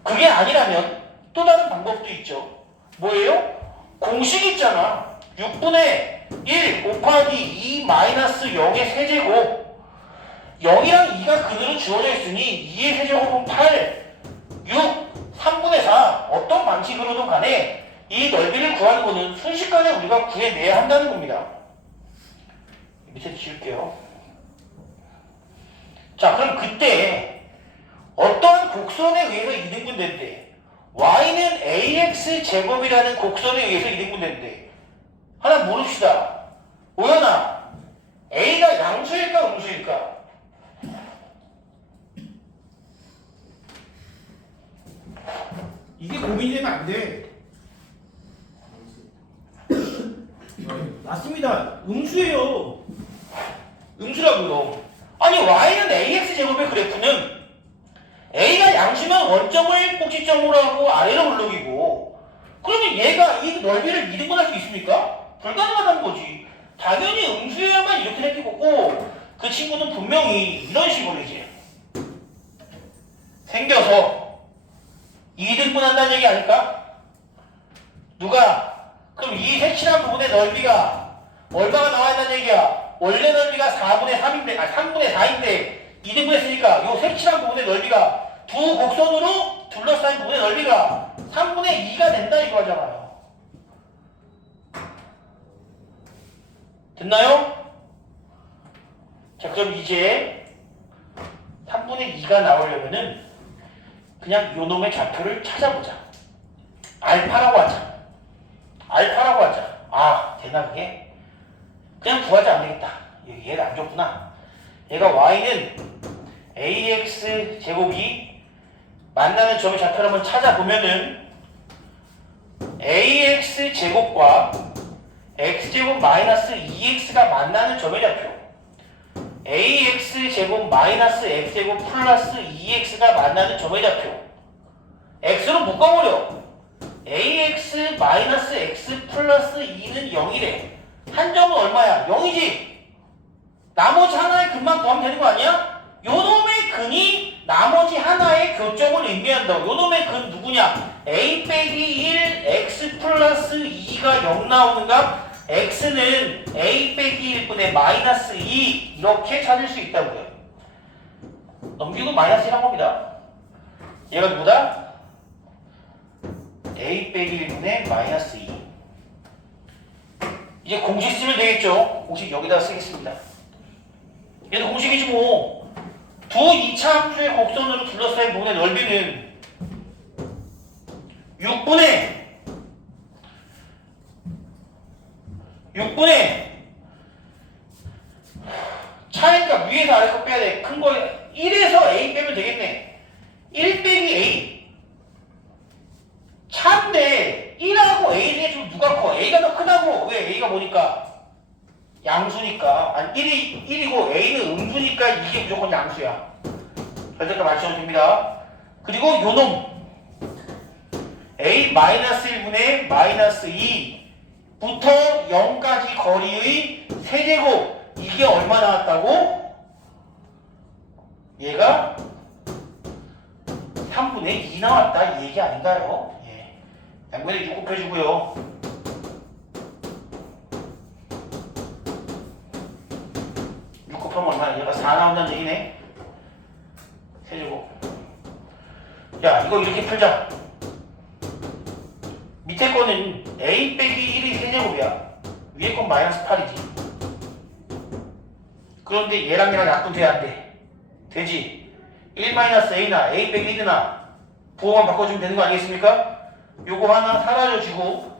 그게 아니라면 또 다른 방법도 있죠. 뭐예요? 공식 있잖아. 6분의 1 곱하기 2 마이너스 0의 세제곱. 0이랑 2가 근으로 주어져 있으니 2의 세제곱은 8, 6, 3분의 4. 어떤 방식으로든 간에 이 넓이를 구하는 거는 순식간에 우리가 구해내야 한다는 겁니다. 밑에 지울게요. 자, 그럼 그때 어떠한 곡선에 의해서 이등분된대. y는 ax 제곱이라는 곡선에 의해서 이등분된대. 하나 물읍시다. 오연아, a가 양수일까 음수일까? 이게 고민이 되면 안 돼. 맞습니다. 음수예요. 음수라고요. 아니 y는 ax 제곱의 그래프는 a가 양수면 원점을 꼭지점으로 하고 아래로 흘러기고 그러면 얘가 이 넓이를 2등분할 수 있습니까? 불가능하다는 거지. 당연히 음수여야만 이렇게 생길 거고 그 친구는 분명히 이런 식으로 이제 생겨서 2등분한다는 얘기 아닐까? 누가? 그럼 이 색칠한 부분의 넓이가 얼마가 나와야 한다는 얘기야? 원래 넓이가 4분의 3인데, 3분의 4인데 2등분했으니까 이 색칠한 부분의 넓이가 두 곡선으로 둘러싸인 부분의 넓이가 3분의 2가 된다 이거잖아요. 됐나요? 자, 그럼 이제 3분의 2가 나오려면은 그냥 요 놈의 좌표를 찾아보자. 알파라고 하자. 알파라고 하자. 아, 되나 그게? 그냥 구하자. 안 되겠다. 얘가 안 줬구나. 얘가 y는 ax 제곱이 만나는 점의 좌표를 한번 찾아보면은 ax 제곱과 x제곱 마이너스 2x가 만나는 점의 좌표 ax 제곱 마이너스 x제곱 플러스 2x가 만나는 점의 좌표 x로 묶어버려. ax 마이너스 x 플러스 2는 0이래. 한 점은 얼마야? 0이지. 나머지 하나의 근만 구하면 되는 거 아니야? 요놈의 근이 나머지 하나의 교점을 의미한다고. 요놈의 근 누구냐? a 빼기 1 x 플러스 2가 0 나오는 값 x는 a 빼기 1분의 마이너스 2 이렇게 찾을 수 있다고요. 넘기고 마이너스 1한 겁니다. 얘가 누구다? a 빼기 1분의 마이너스 2. 이제 공식 쓰면 되겠죠. 공식 여기다 쓰겠습니다. 얘도 공식이지 뭐. 두 2차 함수의 곡선으로 둘러싸인 부분의 넓이는 6분의 차이니까 위에서 아래 거 빼야 돼. 큰 거 1에서 a 빼면 되겠네. 1 빼기 a. 차인데 1하고 a 중에 좀 누가 커? a가 더 크다고. 왜? a가 뭐니까? 양수니까. 아니 1이고 a는 음수니까 이게 무조건 양수야. 절대가 맞추면 됩니다. 그리고 요놈 a-1분의 마이너스 2부터 0까지 거리의 세제곱. 이게 얼마 나왔다고? 얘가 3분의 2 나왔다 이 얘기 아닌가요? 예. 양변에 6 곱해주고요. 다 나온다는 얘기네. 세제곱. 야, 이거 이렇게 풀자. 밑에 거는 a 빼기 1이 세제곱이야. 위에 건 마이너스 8이지. 그런데 얘랑 약분 돼야 안 돼. 되지? 1 마이너스 a나 a 빼기 1이나 부호만 바꿔주면 되는 거 아니겠습니까? 요거 하나 사라져주고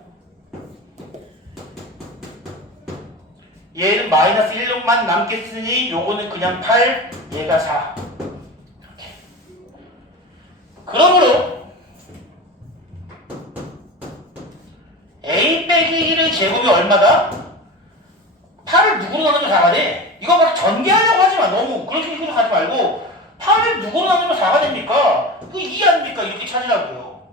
얘는 마이너스 1만 남겠으니 요거는 그냥 8, 얘가 4. 이렇게. 그러므로 a 빼기 1의 제곱이 얼마다? 8을 누구로 나누면 4가 돼? 이거 막 전개하려고 하지 마. 너무 그런 식으로 하지 말고 8을 누구로 나누면 4가 됩니까? 그 2 아닙니까? 이렇게 찾으라고요.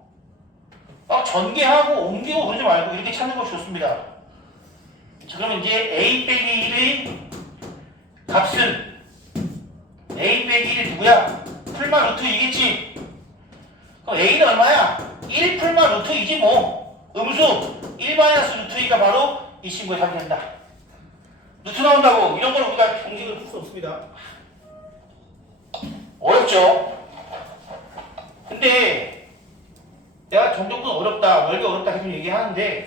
막 전개하고 옮기고 그러지 말고 이렇게 찾는 것이 좋습니다. 자, 그러면 이제 a 빼기 1의 값은 a 빼기 1이 누구야? 풀마 루트 2겠지? 그럼 a는 얼마야? 1 풀마 루트 2지 뭐. 음수 1 마이너스 루트 2가 바로 이 친구의 답이 된다. 루트 나온다고 이런 걸 우리가 공식을 풀 수 없습니다. 어렵죠? 근데 내가 정적분 어렵다, 넓이 어렵다 계속 얘기하는데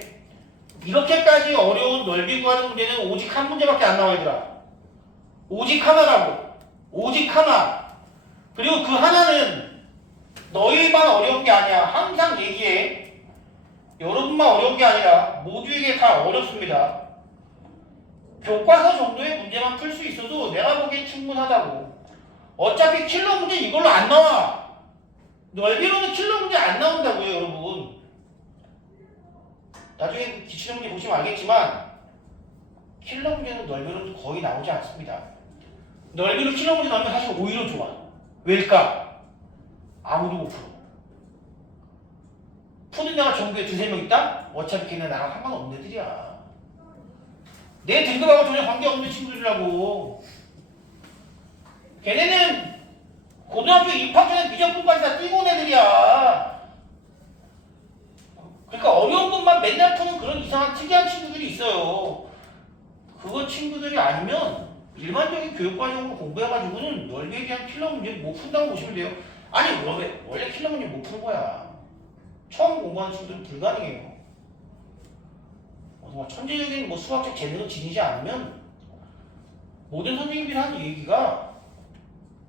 이렇게까지 어려운 넓이 구하는 문제는 오직 한 문제밖에 안 나와 얘들아. 오직 하나라고. 오직 하나. 그리고 그 하나는 너희만 어려운 게 아니야. 항상 얘기해. 여러분만 어려운 게 아니라 모두에게 다 어렵습니다. 교과서 정도의 문제만 풀 수 있어도 내가 보기엔 충분하다고. 어차피 킬러 문제 이걸로 안 나와. 넓이로는 킬러 문제 안 나온다고요, 여러분. 나중에 기출 문제 보시면 알겠지만 킬러 문제는 넓이로는 거의 나오지 않습니다. 넓이로 킬러 문제 나오면 사실 오히려 좋아. 왜일까? 아무도 못 풀어. 푸는 애가 전국에 두세 명 있다? 어차피 걔네 나랑 상관없는 애들이야. 내 등급하고 전혀 관계없는 친구들이라고. 걔네는 고등학교 입학 전에 미적분까지 다 띄고 온 애들이야. 그러니까 어려운 것만 맨날 푸는 그런 이상한 특이한 친구들이 있어요. 그거 친구들이 아니면 일반적인 교육과정으로 공부해가지고는 넓이에 대한 킬러 문제 못 푼다고 보시면 돼요. 아니 원래 킬러 문제 못 푸는 거야. 처음 공부하는 친구들은 불가능해요. 정말 천재적인 수학적 재능을 지니지 않으면 모든 선생님들이 하는 얘기가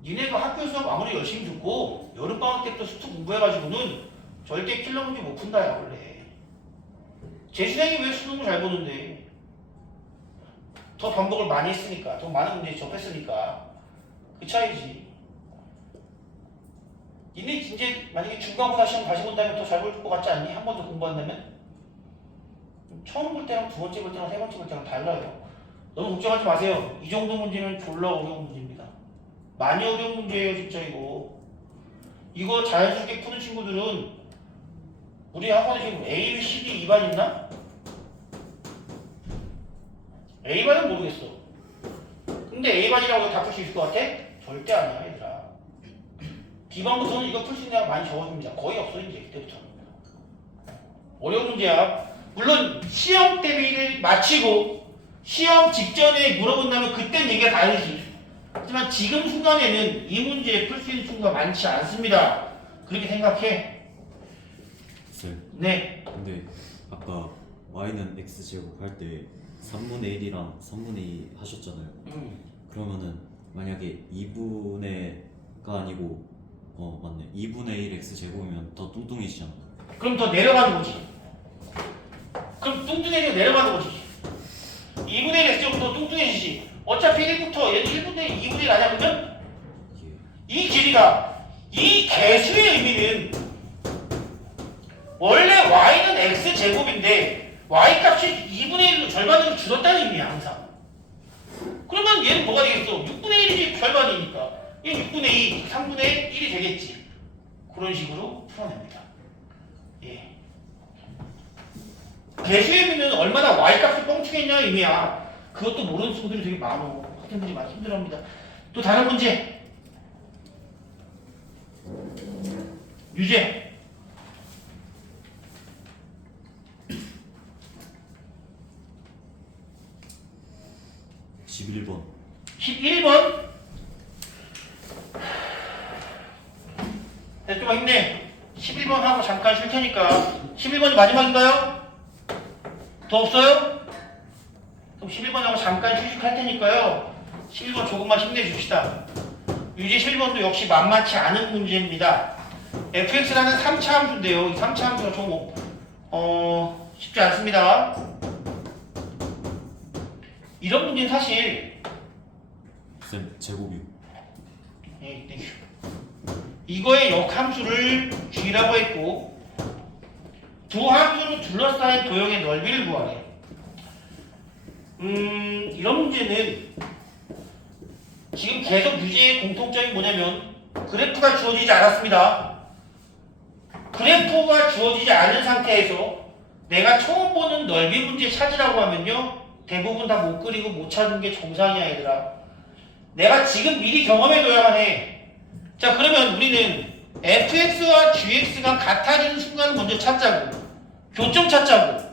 니네가 학교 수업 아무리 열심히 듣고 여름방학 때부터 수트 공부해가지고는 절대 킬러 문제 못 푼다야 원래. 재수생이 왜 수능을 잘 보는데? 더 반복을 많이 했으니까, 더 많은 문제 접했으니까 그 차이지. 니네 이제 만약에 중간고사 시험 다시 본다면 더 잘 볼 것 같지 않니? 한 번 더 공부한다면? 처음 볼 때랑 두 번째 볼 때랑 세 번째 볼 때랑 달라요. 너무 걱정하지 마세요. 이 정도 문제는 졸라 어려운 문제입니다. 많이 어려운 문제예요 진짜 이거. 이거 자연스럽게 푸는 친구들은 우리 학원에 지금 A, B, C, D 2반 있나? A반은 모르겠어. 근데 A반이라고 다 풀 수 있을 것 같아? 절대 아니야 얘들아. B반부터는 이거 풀 수 있는 애가 많이 적어집니다. 거의 없어 이제 그때부터는. 어려운 문제야. 물론 시험 대비를 마치고 시험 직전에 물어본다면 그땐 얘기가 다르지. 하지만 지금 순간에는 이 문제 풀 수 있는 친구가 많지 않습니다. 그렇게 생각해. 쌤. 네. 근데 아까 y는 x제곱 할 때 3분의 1이랑 3분의 2 하셨잖아요. 그러면은 만약에 2분의가 아니고 맞네. 2분의 1 x제곱이면 더 뚱뚱해지잖아. 그럼 더 내려가는 거지. 그럼 뚱뚱해지고 내려가는 거지. 2분의 1 x제곱 더 뚱뚱해지지. 어차피 1부터 얘는 1분의 2분의 1 아니야 그러면? 이 길이가 이 개수의 의미는 원래 y는 x제곱인데 y 값이 2분의 1로 절반으로 줄었다는 의미야 항상. 그러면 얘는 뭐가 되겠어? 6분의 1이지 절반이니까 얘는 6분의 2, 3분의 1이 되겠지. 그런 식으로 풀어냅니다. 예. 개수의 의미는 얼마나 y값이 뻥튀기했냐 의미야. 그것도 모르는 친구들이 되게 많어. 학생들이 많이 힘들어합니다. 또 다른 문제. 유제. 11번. 11번. 네, 좀 힘내. 11번 하고 잠깐 쉴 테니까. 11번이 마지막인가요? 더 없어요? 그럼 11번 하고 잠깐 휴식할 테니까요. 11번 조금만 힘내줍시다. 유제 11번도 역시 만만치 않은 문제입니다. fx라는 3차 함수인데요. 이 3차 함수가 좀 쉽지 않습니다. 이런 문제는 사실 쌤 제곱이요. 이거의 역함수를 g라고 했고 두 함수로 둘러싸인 도형의 넓이를 구하래. 이런 문제는 지금 계속 유제의 공통점이 뭐냐면 그래프가 주어지지 않았습니다. 그래프가 주어지지 않은 상태에서 내가 처음 보는 넓이 문제 찾으라고 하면요 대부분 다 못 그리고 못 찾는 게 정상이야 얘들아. 내가 지금 미리 경험해둬야만 해. 자 그러면 우리는 fx와 gx가 같아지는 순간을 먼저 찾자고. 교점 찾자고.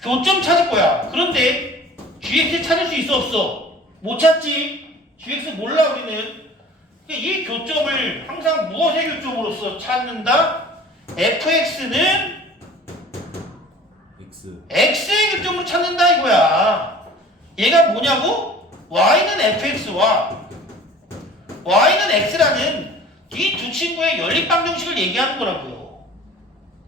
교점 찾을 거야. 그런데 gx 찾을 수 있어 없어? 못 찾지. gx 몰라 우리는. 이 교점을 항상 무엇의 교점으로서 찾는다? fx는 x x의 교점으로 찾는다 이거야. 얘가 뭐냐고? y는 fx와 y는 x라는 이 두 친구의 연립방정식을 얘기하는 거라고요.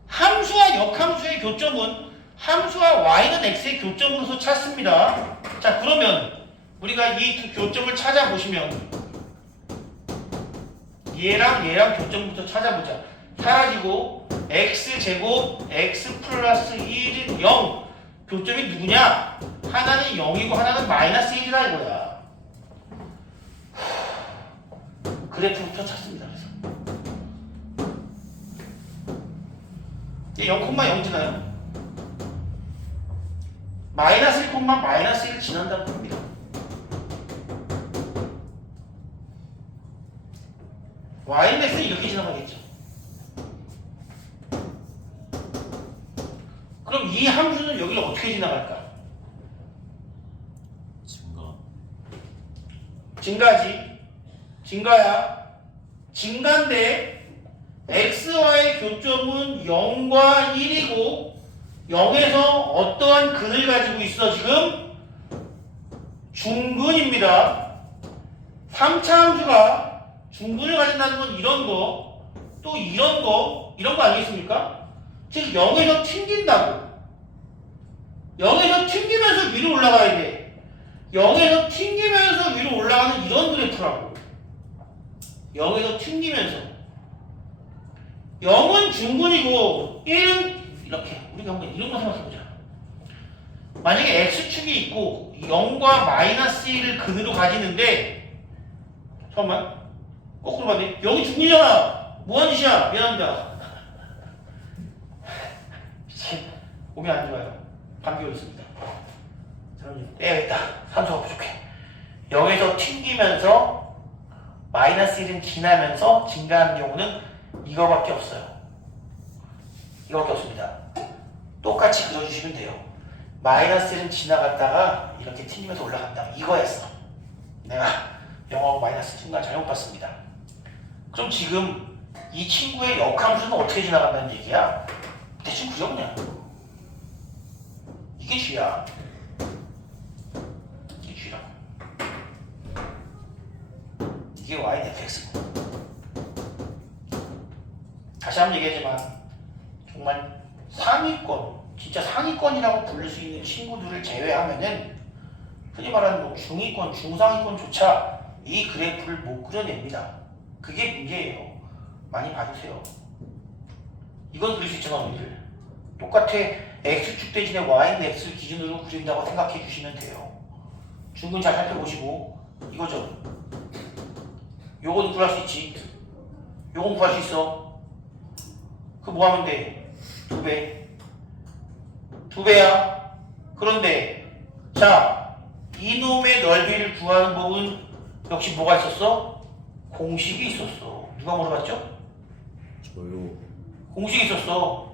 함수와 역함수의 교점은 함수와 y는 x의 교점으로서 찾습니다. 자 그러면 우리가 이 두 교점을 찾아보시면 얘랑 교점부터 찾아보자. 사라지고 x제곱 x 플러스 1은 0. 교점이 누구냐? 하나는 0이고 하나는 마이너스 1이라 이거야. 그래프부터 찾습니다. 그래서 얘 0,0 지나요. 마이너스 1, 마이너스 1을 지난다고 봅니다. y는 x는 이렇게 지나가겠죠. 그럼 이 함수는 여기를 어떻게 지나갈까? 증가지. 증가야. 증가인데 x와의 교점은 0과 1이고 0에서 어떠한 근을 가지고 있어 지금? 중근입니다. 3차 함수가 중근을 가진다는 건 이런 거, 또 이런 거 아니겠습니까? 즉 0에서 튕긴다고. 0에서 튕기면서 위로 올라가야 돼. 0에서 튕기면서 위로 올라가는 이런 그래프라고. 0에서 튕기면서 0은 중근이고 1은 이렇게. 우리가 한번 이런 거 생각해보자. 만약에 x축이 있고 0과 마이너스 1을 근으로 가지는데 잠깐만 거꾸로 가네. 여기 중이잖아. 뭐하는 짓이야. 미안합니다. 미친. 몸이 안 좋아요. 감기 걸렸습니다. 잠깐만요. 빼야겠다. 산소가 부족해. 0에서 튕기면서 마이너스 1은 지나면서 증가하는 경우는 이거밖에 없어요. 이거밖에 없습니다. 똑같이 그려주시면 돼요. 마이너스 1은 지나갔다가 이렇게 튕기면서 올라간다. 이거였어. 내가 영어하고 마이너스 순간 잘못 봤습니다. 그럼 지금 이 친구의 역함수는 어떻게 지나간다는 얘기야? 대충 그려 그냥. 이게 G야. 이게 G라. 이게 Y는 fx고. 다시 한번 얘기하지만 정말 상위권, 진짜 상위권이라고 부를 수 있는 친구들을 제외하면은 흔히 말하는 뭐 중위권, 중상위권조차 이 그래프를 못 그려냅니다. 그게 문제예요. 많이 봐주세요. 이건 그릴 수 있잖아, 우리들. 똑같아. x축 대신에 y는 x를 기준으로 그린다고 생각해 주시면 돼요. 중근 잘 살펴보시고 이거죠. 요거는 구할 수 있지. 요건 구할 수 있어. 그 뭐 하면 돼? 2배. 2배야. 그런데 자, 이놈의 넓이를 구하는 법은 역시 뭐가 있었어? 공식이 있었어. 누가 물어봤죠? 저요. 공식이 있었어.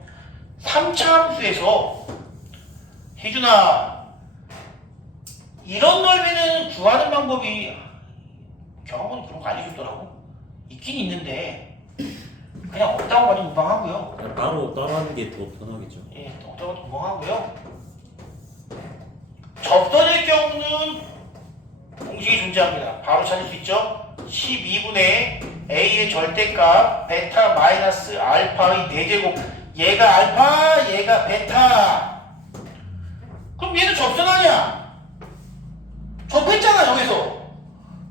3차 함수에서 혜준아 이런 넓이는 구하는 방법이 경험은 그런 거 알려줬더라고. 있긴 있는데 그냥 없다고 봐도 무방하고요. 그냥 따로 하는 게 더 편하겠죠. 예, 없다고 봐도 무방하고요. 접선일 경우는 공식이 존재합니다. 바로 찾을 수 있죠. 12분의 a의 절대값 베타 마이너스 알파의 4제곱. 얘가 알파, 얘가 베타. 그럼 얘는 접선 아니야? 접했잖아 여기서.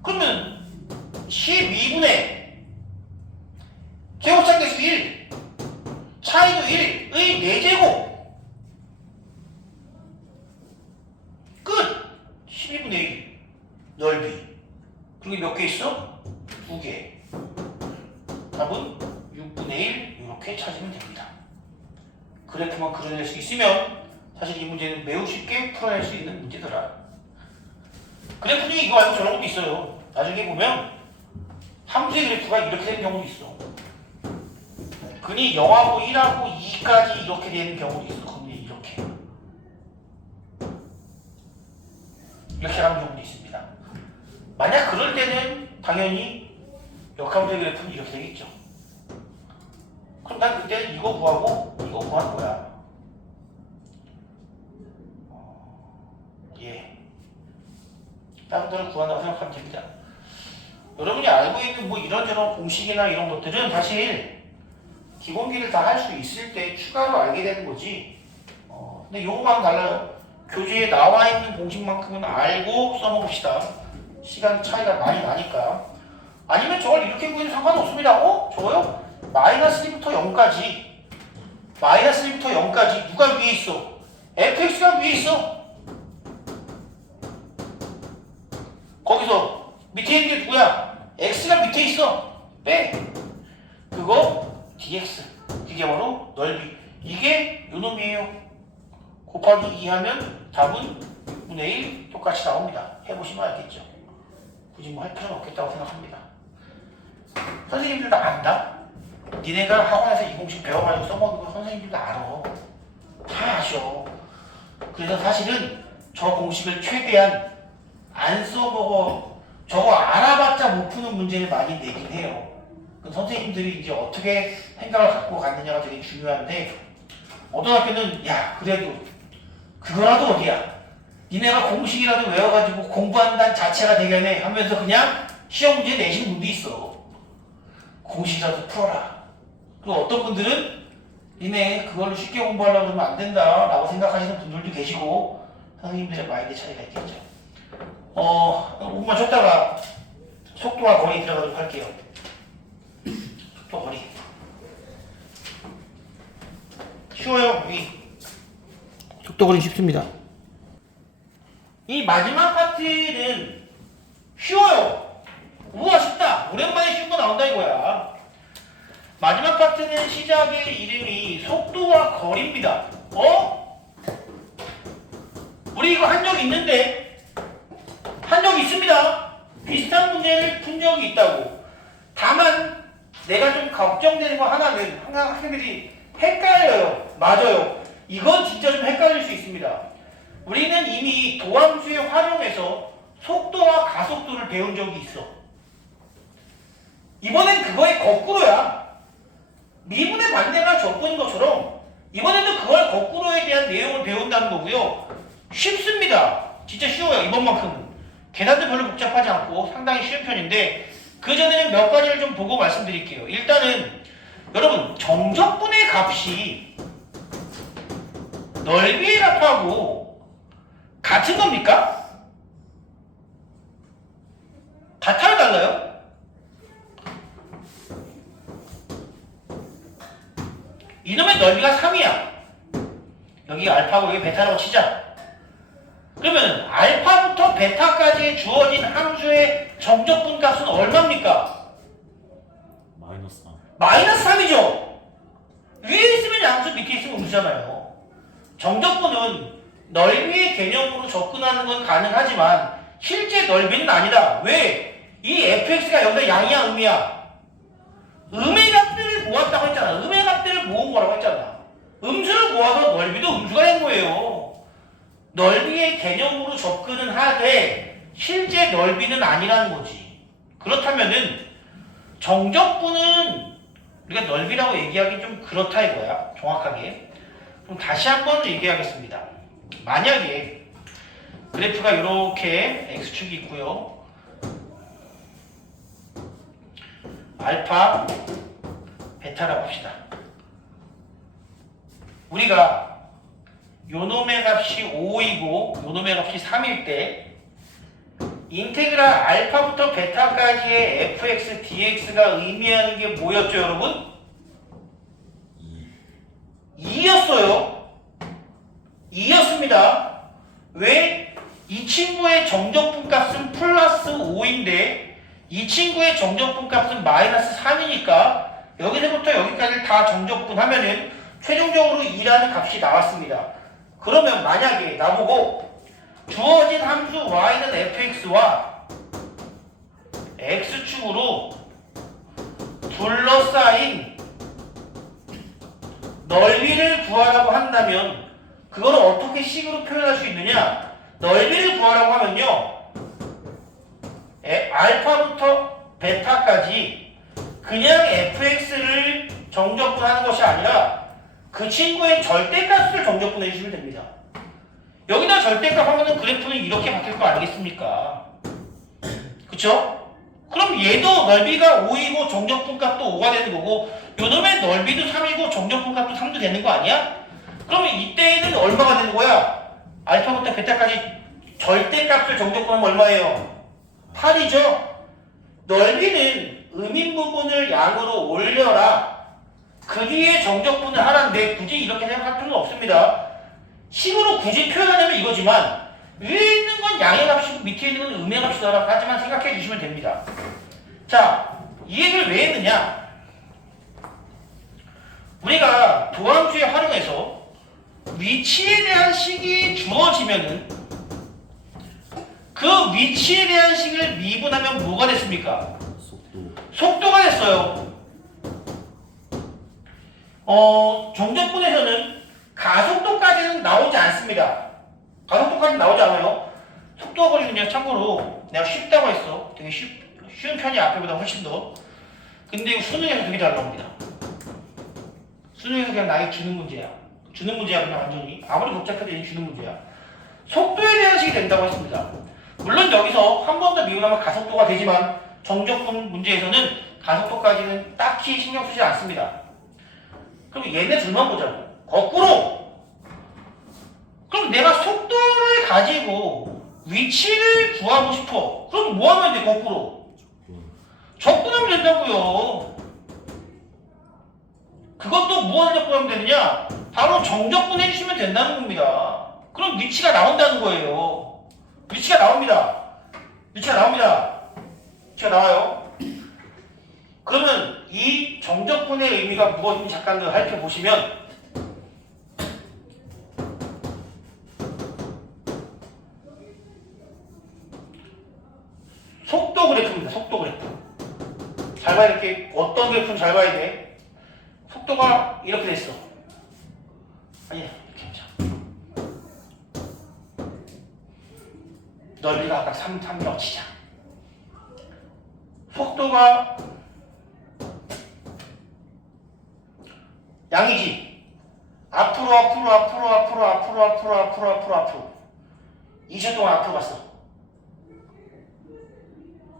그러면 12분의 제곱상계수 1 차이도 1의 4제곱 끝! 12분의 1 넓이. 그리고 몇 개 있어? 2개. 답은 6분의 1 이렇게 찾으면 됩니다. 그래프만 그려낼 수 있으면 사실 이 문제는 매우 쉽게 풀어낼 수 있는 문제더라. 그래프 중에 이거 말고 저런 것도 있어요. 나중에 보면 함수의 그래프가 이렇게 되는 경우도 있어. 근이 0하고 1하고 2까지 이렇게 되는 경우도 있어. 근이 이렇게 가는 경우도 있습니다. 만약 그럴 때는 당연히 역함수의 그래프는 이렇게 되겠죠. 그럼 난 그때 이거 구하고 이거 구하는 거야. 예. 다른 데를 구한다고 생각하면 됩니다. 여러분이 알고 있는 뭐 이런저런 공식이나 이런 것들은 사실 기본기를 다 할 수 있을 때 추가로 알게 되는 거지. 근데 요거만 달라요. 교재에 나와 있는 공식만큼은 알고 써먹읍시다. 시간 차이가 많이 나니까. 아니면 저걸 이렇게 구해도 상관없습니다. 저거요? 마이너스 1부터 0까지. 마이너스 1부터 0까지 누가 위에 있어? fx가 위에 있어. 거기서 밑에 있는 게 누구야? x가 밑에 있어. 빼. 그거 dx. 이게 바로 넓이. 이게 요놈이에요. 곱하기 2 하면 답은 6분의 1 똑같이 나옵니다. 해보시면 알겠죠. 굳이 뭐 할 필요는 없겠다고 생각합니다. 선생님들도 안다? 니네가 학원에서 이 공식 배워가지고 써먹는 거 선생님들도 알아. 다 아셔. 그래서 사실은 저 공식을 최대한 안 써먹어. 저거 알아봤자 못 푸는 문제를 많이 내긴 해요. 그 선생님들이 이제 어떻게 생각을 갖고 갔느냐가 되게 중요한데, 어떤 학교는 야 그래도 그거라도 어디야, 니네가 공식이라도 외워가지고 공부한다는 자체가 되겠네 하면서 그냥 시험 문제 내신 분도 있어. 공식이라도 풀어라. 그리고 어떤 분들은 니네 그걸로 쉽게 공부하려고 그러면 안 된다 라고 생각하시는 분들도 계시고, 선생님들의 마인드 차이가 있겠죠. 5분만 쉬었다가 속도와 거리 들어가도록 할게요. 속도 거리 쉬워요. 속도 거리 쉽습니다. 이 마지막 파트는 쉬워요. 우와 쉽다. 오랜만에 쉬운 거 나온다 이거야. 마지막 파트는 시작의 이름이 속도와 거리입니다. 우리 이거 한 적 있는데? 한 적 있습니다. 비슷한 문제를 푼 적이 있다고. 다만 내가 좀 걱정되는 거 하나는 항상 학생들이 헷갈려요. 맞아요. 이건 진짜 좀 헷갈릴 수 있습니다. 우리는 이미 도함수에 활용해서 속도와 가속도를 배운 적이 있어. 이번엔 그거의 거꾸로야. 미분의 반대가 적분인 것처럼 이번에도 그걸 거꾸로에 대한 내용을 배운다는 거고요. 쉽습니다. 진짜 쉬워요. 이번만큼은. 계산도 별로 복잡하지 않고 상당히 쉬운 편인데, 그 전에는 몇 가지를 좀 보고 말씀드릴게요. 일단은 여러분, 정적분의 값이 넓이의 값하고 같은 겁니까? 같아요, 달라요? 이놈의 넓이가 3이야. 여기 알파고 여기 베타라고 치자. 그러면 알파부터 베타까지 주어진 함수의 정적분 값은 얼마입니까? 마이너스 3. 마이너스 3이죠. 위에 있으면 양수, 밑에 있으면 음수잖아요. 정적분은 넓이의 개념으로 접근하는 건 가능하지만 실제 넓이는 아니다. 왜? 이 fx가 여기서 양이야, 음이야? 음의 값들을 모았다고 했잖아. 음의 값들을 모은 거라고 했잖아. 음수를 모아서 넓이도 음수가 된 거예요. 넓이의 개념으로 접근은 하되 실제 넓이는 아니라는 거지. 그렇다면은 정적분은 우리가 넓이라고 얘기하기 좀 그렇다 이거야. 정확하게. 그럼 다시 한번 얘기하겠습니다. 만약에 그래프가 이렇게 x축이 있고요. 알파, 베타라고 합시다. 우리가 요놈의 값이 5이고 요놈의 값이 3일 때 인테그랄 알파부터 베타까지의 fx, dx가 의미하는 게 뭐였죠, 여러분? 2였어요. 2였습니다. 왜? 이 친구의 정적분 값은 플러스 5인데 이 친구의 정적분 값은 마이너스 3이니까 여기서부터 여기까지 다 정적분 하면은 최종적으로 2라는 값이 나왔습니다. 그러면 만약에 나보고 주어진 함수 y는 fx와 x축으로 둘러싸인 넓이를 구하라고 한다면 그걸 어떻게 식으로 표현할 수 있느냐? 넓이를 구하라고 하면요. 알파부터 베타까지 그냥 fx를 정적분하는 것이 아니라 그 친구의 절대값을 정적분해 주시면 됩니다. 여기다 절대값 하면은 그래프는 이렇게 바뀔 거 아니겠습니까? 그쵸? 그럼 얘도 넓이가 5이고 정적분 값도 5가 되는 거고 요놈의 넓이도 3이고 정적분 값도 3도 되는 거 아니야? 그러면 이때는 얼마가 되는 거야? 알파부터 베타까지 절대값을 정적분하면 얼마예요? 8이죠? 넓이는 음인 부분을 양으로 올려라. 그 뒤에 정적분을 하라는데 굳이 이렇게 생각할 필요는 없습니다. 식으로 굳이 표현하려면 이거지만 위에 있는 건 양의 값이고 밑에 있는 건 음의 값이다 하지만 생각해 주시면 됩니다. 자, 이 얘기를 왜 했느냐? 우리가 도함수에 활용해서 위치에 대한 식이 주어지면은 그 위치에 대한 식을 미분하면 뭐가 됐습니까? 속도가 됐어요. 정적분에서는 가속도까지는 나오지 않습니다. 가속도까지는 나오지 않아요. 속도가 걸리는요. 참고로 내가 쉽다고 했어. 되게 쉬운 편이 앞에보다 훨씬 더. 근데 이거 수능에서 되게 잘 나옵니다. 수능에서 그냥 나에게 주는 문제야. 주는 문제야 그냥 완전히. 아무리 복잡해도 주는 문제야. 속도에 대한 식이 된다고 했습니다. 물론 여기서 한 번 더 미분하면 가속도가 되지만 정적분 문제에서는 가속도까지는 딱히 신경 쓰지 않습니다. 그럼 얘네 둘만 보자고. 거꾸로. 그럼 내가 속도를 가지고 위치를 구하고 싶어. 그럼 뭐 하면 돼, 거꾸로? 적분하면 된다고요. 그것도 무엇을 적분하면 되느냐? 바로 정적분 해주시면 된다는 겁니다. 그럼 위치가 나온다는 거예요. 위치가 나옵니다. 위치가 나옵니다. 위치가 나와요. 그러면 이 정적분의 의미가 무엇인지 잠깐 더 살펴보시면 속도 그래프입니다. 속도 그래프. 잘 봐야 이렇게 어떤 그래프는 잘 봐야 돼. 속도가 이렇게 됐어. 아니야, 이렇게 하자. 넓이가 아까 3이라고 치자. 속도가 양이지. 앞으로 2초 동안 앞으로 갔어.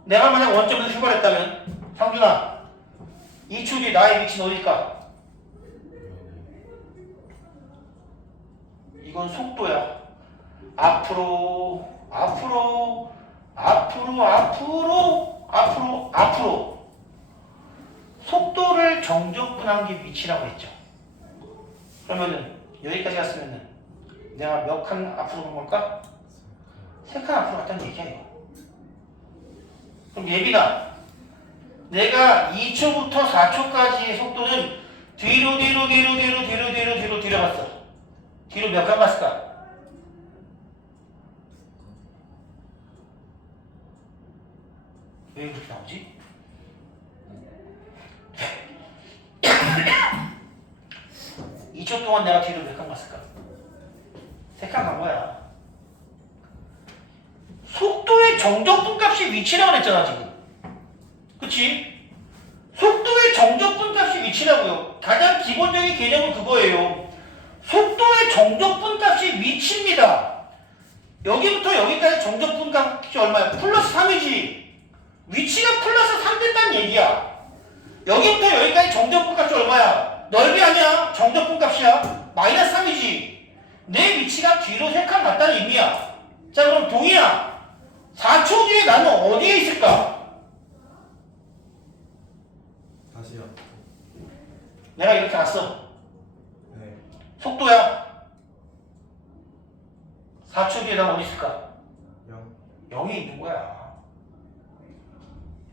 내가 만약 원점에서 출발했다면 상준아 2초 뒤에 나의 위치는 어딜까? 이건 속도야. 앞으로 속도를 정적분한 게 위치라고 했죠. 그러면은 여기까지 갔으면은 내가 몇 칸 앞으로 간 걸까? 3칸 앞으로 갔다는 얘기야 이거. 그럼 예빈아, 내가 2초부터 4초까지의 속도는 뒤로 갔어. 뒤로 몇 칸 갔을까? 왜 이렇게 나오지? 이 초 동안 내가 뒤로 몇 칸 갔을까? 3칸 간 거야. 속도의 정적분 값이 위치라고 했잖아 지금. 그치? 속도의 정적분 값이 위치라고요. 가장 기본적인 개념은 그거예요. 속도의 정적분 값이 위치입니다. 여기부터 여기까지 정적분 값이 얼마야? 플러스 3이지. 위치가 플러스 3 된다는 얘기야. 여기부터 여기까지 정적분 값이 얼마야? 넓이 아니야? 정적분 값이야? 마이너스 3이지. 내 위치가 뒤로 3칸 갔다는 의미야. 자, 그럼 동희야, 4초 뒤에 나는 어디에 있을까? 다시요. 내가 이렇게 왔어. 네. 속도야. 4초 뒤에 난 어디 있을까? 0. 0이 있는 거야.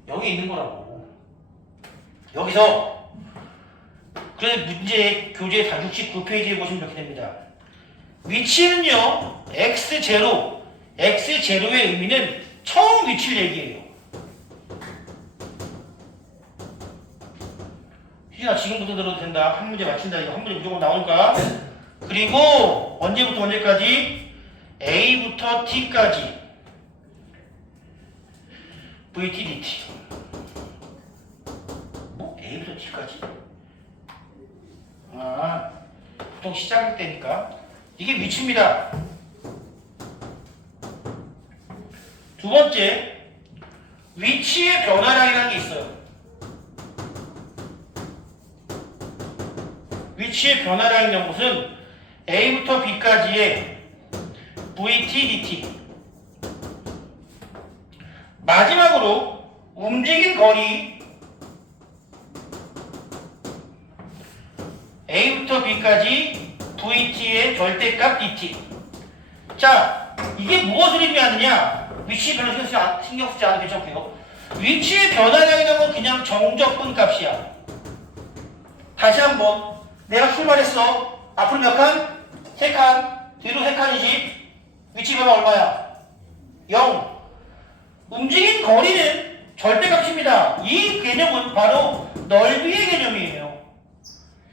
0이 있는 거라고. 여기서 그래서 문제 교재 69페이지에 보시면 이렇게 됩니다. 위치는요, x0, x0의 의미는 처음 위치를 얘기해요. 희진아, 지금부터 들어도 된다. 한 문제 맞춘다. 이거 한 문제 무조건 나오니까. 그리고 언제부터 언제까지? A부터 T까지 VT, DT. 뭐? A부터 T까지? 아, 보통 시작할 때니까. 이게 위치입니다. 두 번째, 위치의 변화량이라는 게 있어요. 위치의 변화량이라는 것은 A부터 B까지의 VT, DT. 마지막으로 움직인 거리 A부터 B까지 VT의 절대값 DT. 자, 이게 무엇을 의미하느냐? 위치 별로 신경 쓰지 않아도 괜찮고요. 위치의 변화량이라는 건 그냥 정적분 값이야. 다시 한번 내가 출발했어. 앞으로 몇 칸? 3칸. 뒤로 3칸이지. 위치 변화 얼마야? 0. 움직인 거리는 절대값입니다. 이 개념은 바로 넓이의 개념이에요.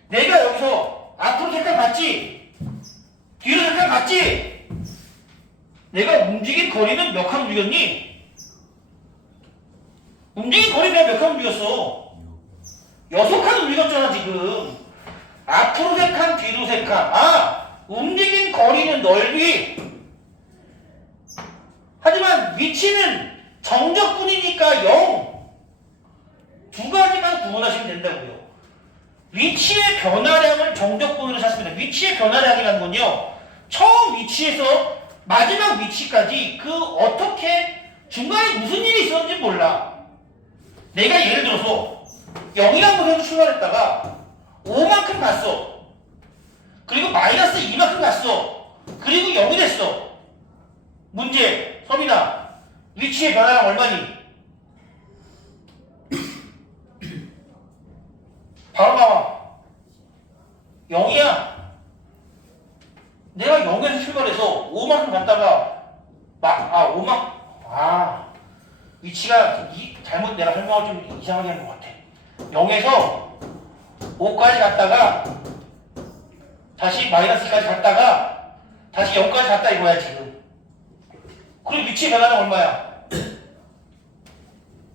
내가 여기서 앞으로 3칸 갔지? 뒤로 3칸 갔지? 내가 움직인 거리는 몇 칸 움직였니? 움직인 거리 내가 몇 칸 움직였어? 6칸 움직였잖아 지금. 앞으로 3칸, 뒤로 3칸. 아, 움직인 거리는 넓이. 하지만 위치는 정적분이니까 0. 두 가지만 구분하시면 된다고요. 위치의 변화량을 정적분으로 찾습니다. 위치의 변화량이라는 건요, 처음 위치에서 마지막 위치까지 그 어떻게 중간에 무슨 일이 있었는지 몰라. 내가 예를 들어서 0이라는 곳에서 출발했다가 5만큼 갔어. 그리고 마이너스 2만큼 갔어. 그리고 0이 됐어. 문제, 서민아, 위치의 변화량 얼마니? 바로 나와. 0이야. 내가 0에서 출발해서 5만큼 갔다가 5만 위치가 잘못 내가 설명을 좀 이상하게 한 것 같아. 0에서 5까지 갔다가 다시 마이너스까지 갔다가 다시 0까지 갔다 이거야 지금. 그리고 위치의 변화는 얼마야?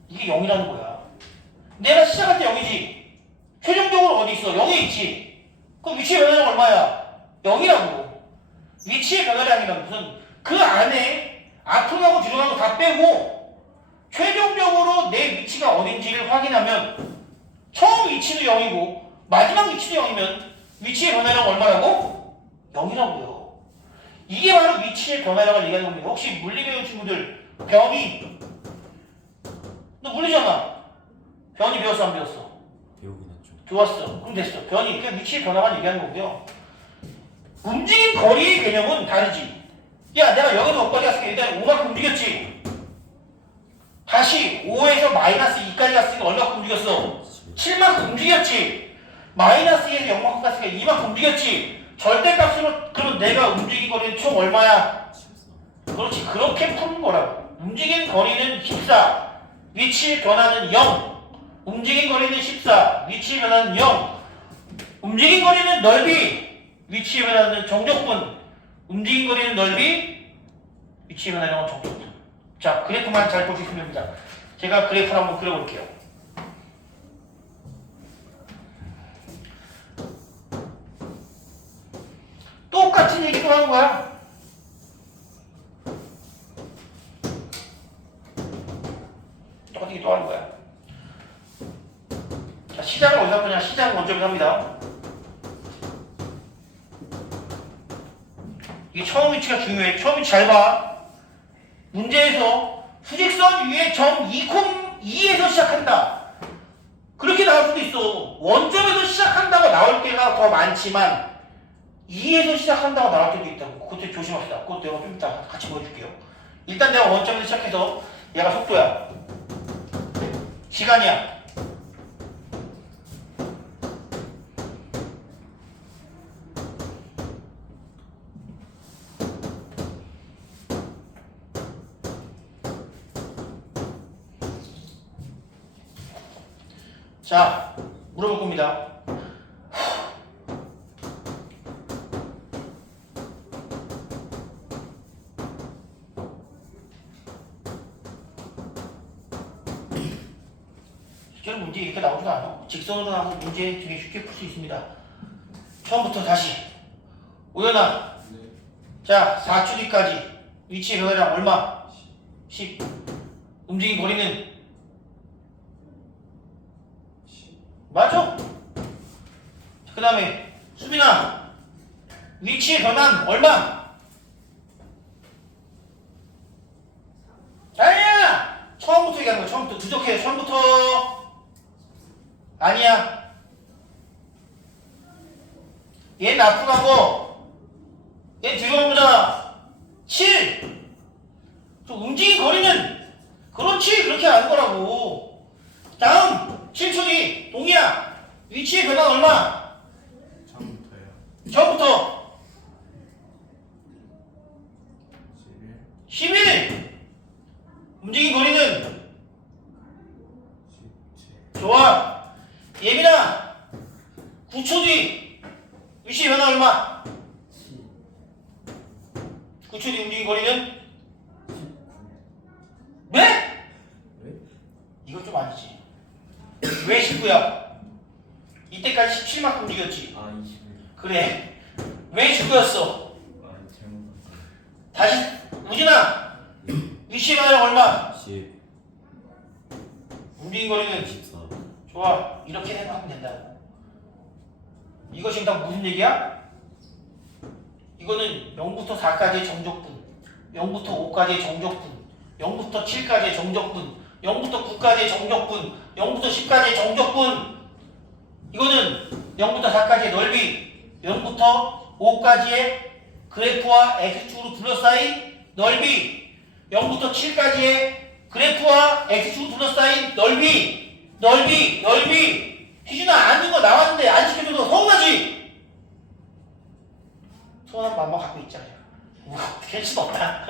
이게 0이라는 거야. 내가 시작할 때 0이지. 최종적으로 어디 있어? 0에 있지. 그럼 위치의 변화는 얼마야? 0이라고. 위치의 변화량이라는 것은 그 안에 앞으로 가고 뒤로 가고 다 빼고 최종적으로 내 위치가 어딘지를 확인하면 처음 위치도 0이고 마지막 위치도 0이면 위치의 변화량은 얼마라고? 0이라고요. 이게 바로 위치의 변화량을 얘기하는 겁니다. 혹시 물리 배운 친구들 변이 너 물리잖아. 변이 배웠어 안 배웠어? 배우긴 했죠. 좋았어. 그럼 됐어. 변이 그냥 위치의 변화만 얘기하는 거고요. 움직인 거리의 개념은 다르지. 야, 내가 여기서 어디까지 갔으니까 일단 5만큼 움직였지. 다시 5에서 마이너스 2까지 갔으니까 얼마큼 움직였어? 7만큼 움직였지. 마이너스 2에서 0만큼 갔으니까 2만큼 움직였지. 절대값으로 그럼 내가 움직인 거리는 총 얼마야? 그렇지. 그렇게 푸는 거라고. 움직인 거리는 14. 위치의 변화는 0. 움직인 거리는 14. 위치의 변화는 0. 움직인 거리는 넓이. 위치의 변화는 정적분. 움직인 거리는 넓이. 위치의 변화는 정적분. 자, 그래프만 잘 보시면 됩니다. 제가 그래프를 한번 그려볼게요. 똑같은 얘기도 하는 거야. 똑같은 얘기도 하는 거야. 자, 시작을 어디서 할 거냐? 시작은 원점에서 합니다. 이게 처음 위치가 중요해. 처음 위치 잘 봐. 문제에서 수직선 위에 점 2,2에서 시작한다. 그렇게 나올 수도 있어. 원점에서 시작한다고 나올 때가 더 많지만 2에서 시작한다고 나올 때도 있다고. 그것도 조심합시다. 그것도 내가 좀 이따 같이 보여줄게요. 일단 내가 원점에서 시작해서 얘가 속도야. 시간이야. 자, 물어볼 겁니다. 실제로 문제 이렇게 나오지도 않아. 직선으로 나오는 문제 되게 쉽게 풀 수 있습니다. 처음부터 다시. 우연아. 네. 자, 4주기까지 위치의 변화량 얼마? 10. 움직인 거리는? 맞아. 그 다음에 수빈아, 위치의 변화는 얼마? 아니야. 처음부터 얘기하는 거야. 처음부터 누적해. 처음부터. 아니야. 얘는 앞으로 가고 얘 뒤로 가는 거잖아. 7. 또 움직인 거리는? 그렇지. 그렇게 하는 거라고. 다음 7초 뒤 동이야. 위치의 변화는 얼마? 처음부터요. 처음부터 11, 11. 움직인 거리는? 17, 좋아. 예빈아, 9초 뒤 위치의 변화 얼마? 9초 뒤 움직인 거리는? 네? 네? 이건 좀 아니지. 왜 19야? 이때까지 17만큼 움직였지. 아 21. 그래. 왜 19였어? 아 잘못 봤어요. 다시 우진아, 위치의 변화량 얼마? 10, 움직인 거리는? 14, 좋아. 이렇게 생각하면 된다고. 이거 지금 다 무슨 얘기야? 이거는 0부터 4까지의 정적분, 0부터 5까지의 정적분, 0부터 7까지의 정적분, 0부터 9까지의 정적분, 0부터 10까지의 정적분. 이거는 0부터 4까지의 넓이, 0부터 5까지의 그래프와 X축으로 둘러싸인 넓이, 0부터 7까지의 그래프와 X축으로 둘러싸인 넓이, 넓이. 희준아, 아는 거 나왔는데 안 시켜줘도 서운하지? 서운한 마음만 갖고 있잖아. 어떻게 할 수도 없다.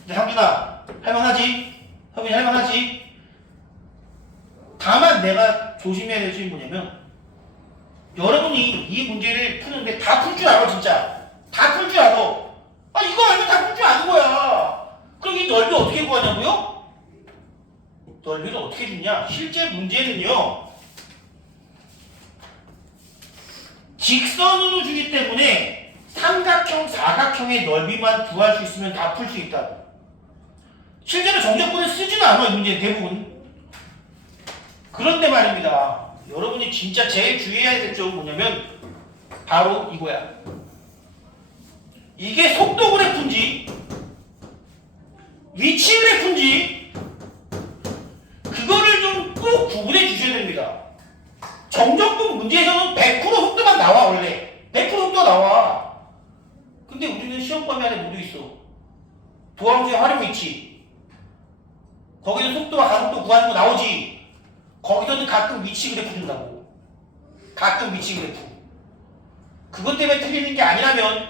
근데 상준아, 할만하지? 형이 할만하지? 다만 내가 조심해야 될 점이 뭐냐면, 여러분이 이 문제를 푸는데 다 풀 줄 알아, 진짜. 다 풀 줄 알아. 아, 이거 알면 다 풀 줄 아는 거야. 그럼 이 넓이 어떻게 구하냐고요? 넓이를 어떻게 줍냐? 실제 문제는요, 직선으로 주기 때문에 삼각형, 사각형의 넓이만 구할 수 있으면 다 풀 수 있다고. 실제로 정적분을 쓰지는 않아, 이 문제는 대부분. 그런데 말입니다. 여러분이 진짜 제일 주의해야 될 점은 뭐냐면 바로 이거야. 이게 속도 그래프인지 위치 그래프인지 그거를 좀 꼭 구분해 주셔야 됩니다. 정적분 문제에서는 100% 속도만 나와. 원래 100% 속도가 나와. 근데 우리는 시험 범위 안에 모두 있어. 도함수의 활용 위치, 거기서 속도와 가속도 구하는 거 나오지. 거기서는 가끔 위치 그래프 준다고. 가끔 위치 그래프. 그것 때문에 틀리는 게 아니라면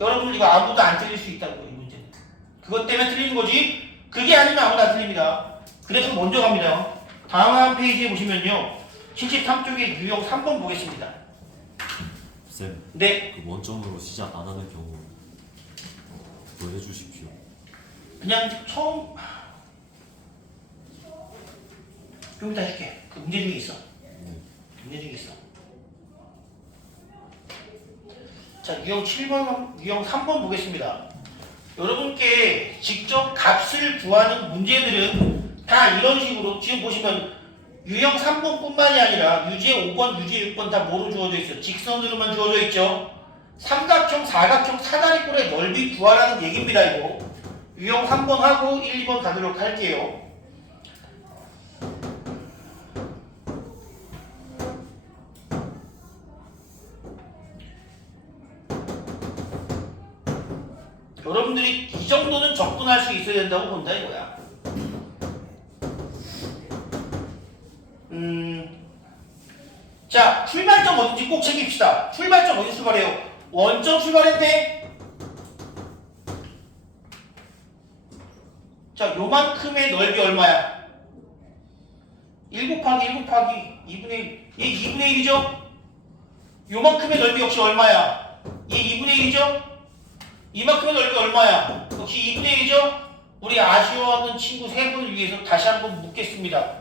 여러분 이거 아무도 안 틀릴 수 있다고. 이 문제는 그것 때문에 틀리는 거지, 그게 아니면 아무도 안 틀립니다. 그래서 먼저 갑니다. 다음 페이지에 보시면요, 73쪽에 유형 3번 보겠습니다. 쌤, 네, 그 원점으로 시작 안 하는 경우 뭐 해주십시오. 그냥 처음 좀 이따 해줄게. 그 문제 중에 있어. 네. 문제 중에 있어. 자, 유형 7번, 유형 3번 보겠습니다. 여러분께 직접 값을 구하는 문제들은 다 이런 식으로 지금 보시면 유형 3번뿐만이 아니라 유제 5번, 유제 6번 다 뭐로 주어져 있어요? 직선으로만 주어져 있죠. 삼각형, 사각형, 사다리꼴의 넓이 구하라는 얘기입니다. 이거 유형 3번 하고 1, 2번 가도록 할게요. 여러분들이 이 정도는 접근할 수 있어야 된다고 본다 이거야. 자, 출발점 어딘지 꼭 챙깁시다. 출발점 어디 출발해요? 원점 출발했네. 자, 요만큼의 넓이 얼마야? 1 곱하기 1 곱하기 2분의 1. 이게 2분의 1이죠? 요만큼의 넓이 역시 얼마야? 이게 2분의 1이죠? 이만큼의 넓이 얼마야? 역시 2분의 1이죠? 우리 아쉬워하는 친구 세 분을 위해서 다시 한번 묻겠습니다.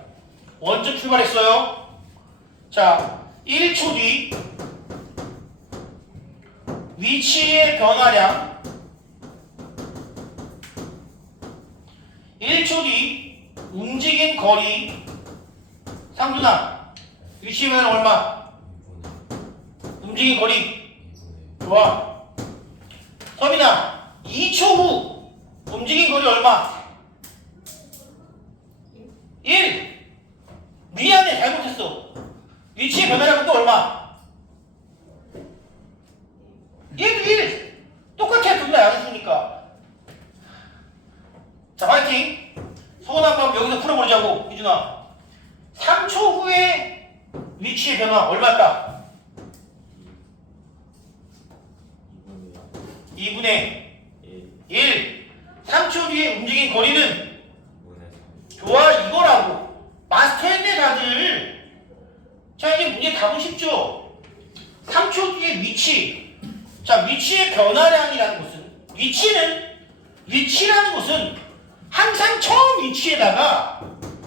원점 출발했어요. 자, 1초 뒤 위치의 변화량 1초 뒤 움직인 거리 상준아 위치의 변화량 얼마? 움직인 거리 좋아. 서민아 2초 후 움직인 거리 얼마? 1 미안해 잘못했어. 위치의 변화량은 또 얼마? 1 똑같아. 둘 다 양수니까. 자 파이팅. 소원 한번 여기서 풀어보자고. 유준아 3초 후에 위치의 변화 얼마일까? 2분의 1 3초 뒤에 움직인 거리는 좋아 이거라고 마스터했네 다들. 자 이제 문제 답은 쉽죠. 3초 뒤에 위치. 자 위치의 변화량이라는 것은 위치라는 것은 항상 처음 위치에다가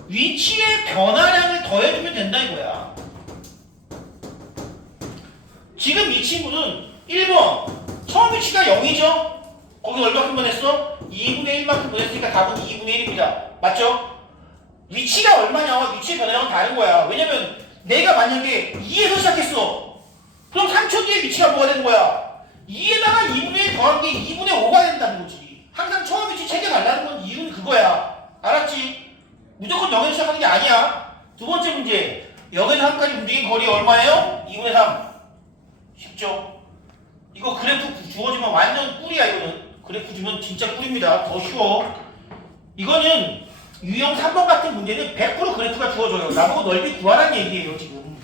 위치의 변화량을 더해주면 된다 이거야. 지금 이 친구는 1번 처음 위치가 0이죠? 거기 얼마큼 변했어? 2분의 1만큼 변했으니까 답은 2분의 1입니다. 맞죠? 위치가 얼마냐와 위치의 변화량은 다른 거야. 왜냐면 내가 만약에 2에서 시작했어. 그럼 3초 뒤에 위치가 뭐가 되는 거야? 2에다가 2분의 1 더한 게 2분의 5가 된다는 거지. 항상 처음 위치 챙겨달라는 건 이유는 그거야. 알았지? 무조건 0에서 시작하는 게 아니야. 두 번째 문제. 0에서 3까지 움직인 거리 얼마예요? 2분의 3. 쉽죠? 이거 그래프 주어지면 완전 꿀이야 이거는. 그래프 주면 진짜 꿀입니다. 더 쉬워. 이거는 유형 3번 같은 문제는 100% 그래프가 주어져요. 나보고 넓이 구하라는 얘기예요 지금.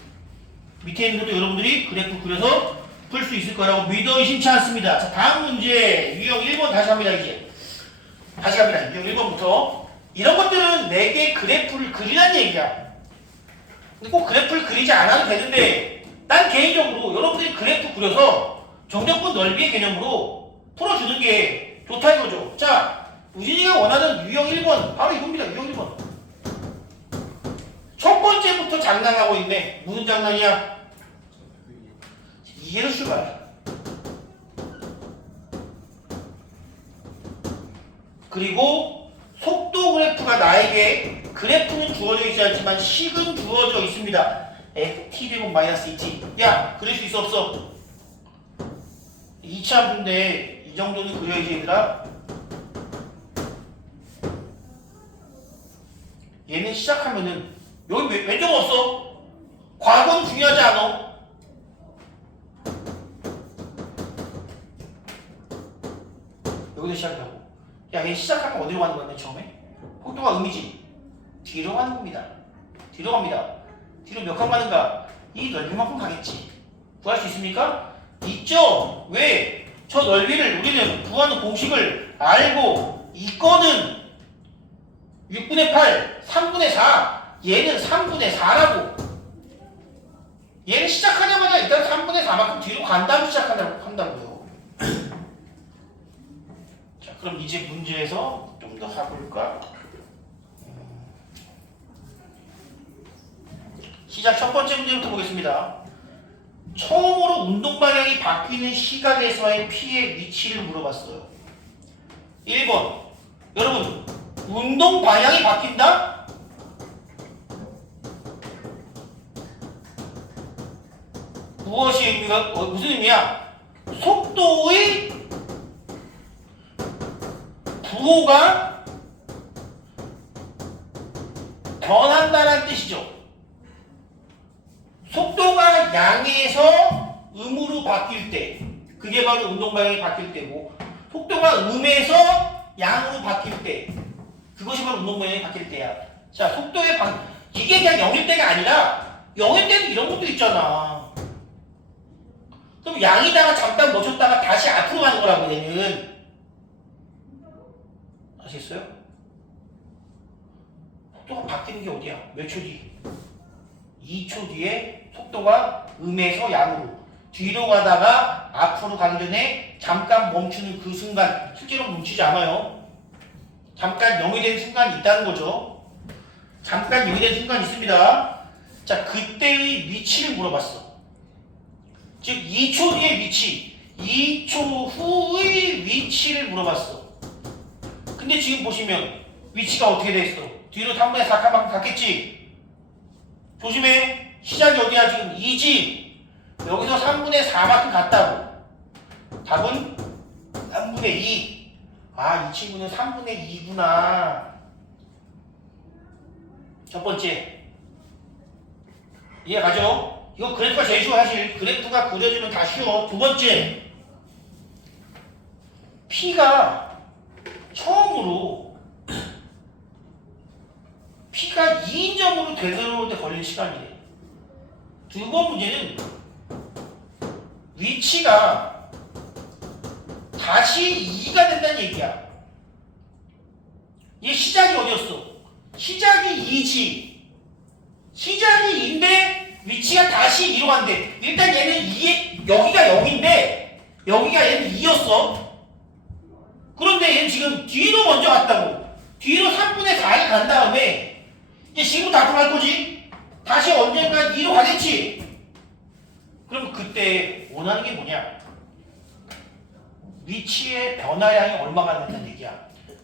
밑에 있는 것도 여러분들이 그래프 그려서 풀 수 있을 거라고 믿어 의심치 않습니다. 자 다음 문제 유형 1번 다시 합니다. 이제 다시 갑니다. 유형 1번부터 이런 것들은 내게 그래프를 그리라는 얘기야. 근데 꼭 그래프를 그리지 않아도 되는데 난 개인적으로 여러분들이 그래프 그려서 정적분 넓이의 개념으로 풀어주는 게 좋다 이거죠. 자 우진이가 원하는 유형 1번 바로 이겁니다. 유형 1번 첫 번째부터 장난하고 있네. 무슨 장난이야? 이해로 출발. 그리고 속도 그래프가 나에게 그래프는 주어져 있지 않지만 식은 주어져 있습니다. ft제곱 마이너스 2t. 야 그릴 수 있어 없어? 2차 문제 이 정도는 그려야지 얘들아. 얘는 시작하면은 여기 왼쪽 없어? 과거는 중요하지 않아? 여기서 시작하고. 야, 얘 시작하면 어디로 가는 거야, 맨 처음에? 속도가 음이지. 뒤로 가는 겁니다. 뒤로 갑니다. 뒤로 몇 칸 가는가? 이 넓이만큼 가겠지. 구할 수 있습니까? 있죠? 왜? 저 넓이를 우리는 구하는 공식을 알고 있거든. 6분의 8, 3분의 4. 얘는 3분의 4라고. 얘는 시작하자마자 일단 3분의 4만큼 뒤로 간 다음에 한다고요. 자, 그럼 이제 문제에서 좀 더 가볼까? 시작 첫 번째 문제부터 보겠습니다. 처음으로 운동 방향이 바뀌는 시각에서의 P의 위치를 물어봤어요. 1번. 여러분, 운동 방향이 바뀐다? 무엇이 의미가, 무슨 의미야? 속도의 부호가 변한다는 뜻이죠. 속도가 양에서 음으로 바뀔 때, 그게 바로 운동 방향이 바뀔 때고, 속도가 음에서 양으로 바뀔 때, 그것이 바로 운동 방향이 바뀔 때야. 자, 속도의 이게 그냥 0일 때가 아니라 0일 때는 이런 것도 있잖아. 그럼 양이다가 잠깐 멈췄다가 다시 앞으로 가는 거라고 얘는. 아시겠어요? 속도가 바뀌는 게 어디야? 몇 초 뒤? 2초 뒤에 속도가 음에서 양으로 뒤로 가다가 앞으로 가기 전에 잠깐 멈추는 그 순간, 실제로 멈추지 않아요. 잠깐 0이 되는 순간이 있다는 거죠. 잠깐 0이 되는 순간이 있습니다. 자, 그때의 위치를 물어봤어. 즉 2초 뒤의 위치, 2초 후의 위치를 물어봤어. 근데 지금 보시면 위치가 어떻게 돼 있어? 뒤로 3분의 4칸만큼 갔겠지? 조심해. 시작이 어디야? 지금 2지. 여기서 3분의 4만큼 갔다고. 답은 3분의 2. 아, 이 친구는 3분의 2구나. 첫 번째. 이해 가죠? 이거 그래프가 제일 쉬워. 사실 그래프가 그려지면 다 쉬워. 두 번째. P가 처음으로 P가 2인점으로 되돌아올 때 걸리는 시간이래. 두 번 문제는 위치가 다시 2가 된다는 얘기야. 얘 시작이 어디였어? 시작이 2지. 시작이 2인데 위치가 다시 2로 간대. 일단 얘는 2에, 여기가 0인데 여기가 얘는 2였어. 그런데 얘는 지금 뒤로 먼저 갔다고. 뒤로 3분의 4를 간 다음에 이제 지금부터 앞으로 갈 거지? 다시 언젠가 2로 가겠지? 그럼 그때 원하는 게 뭐냐? 위치의 변화량이 얼마가 된다는 얘기야.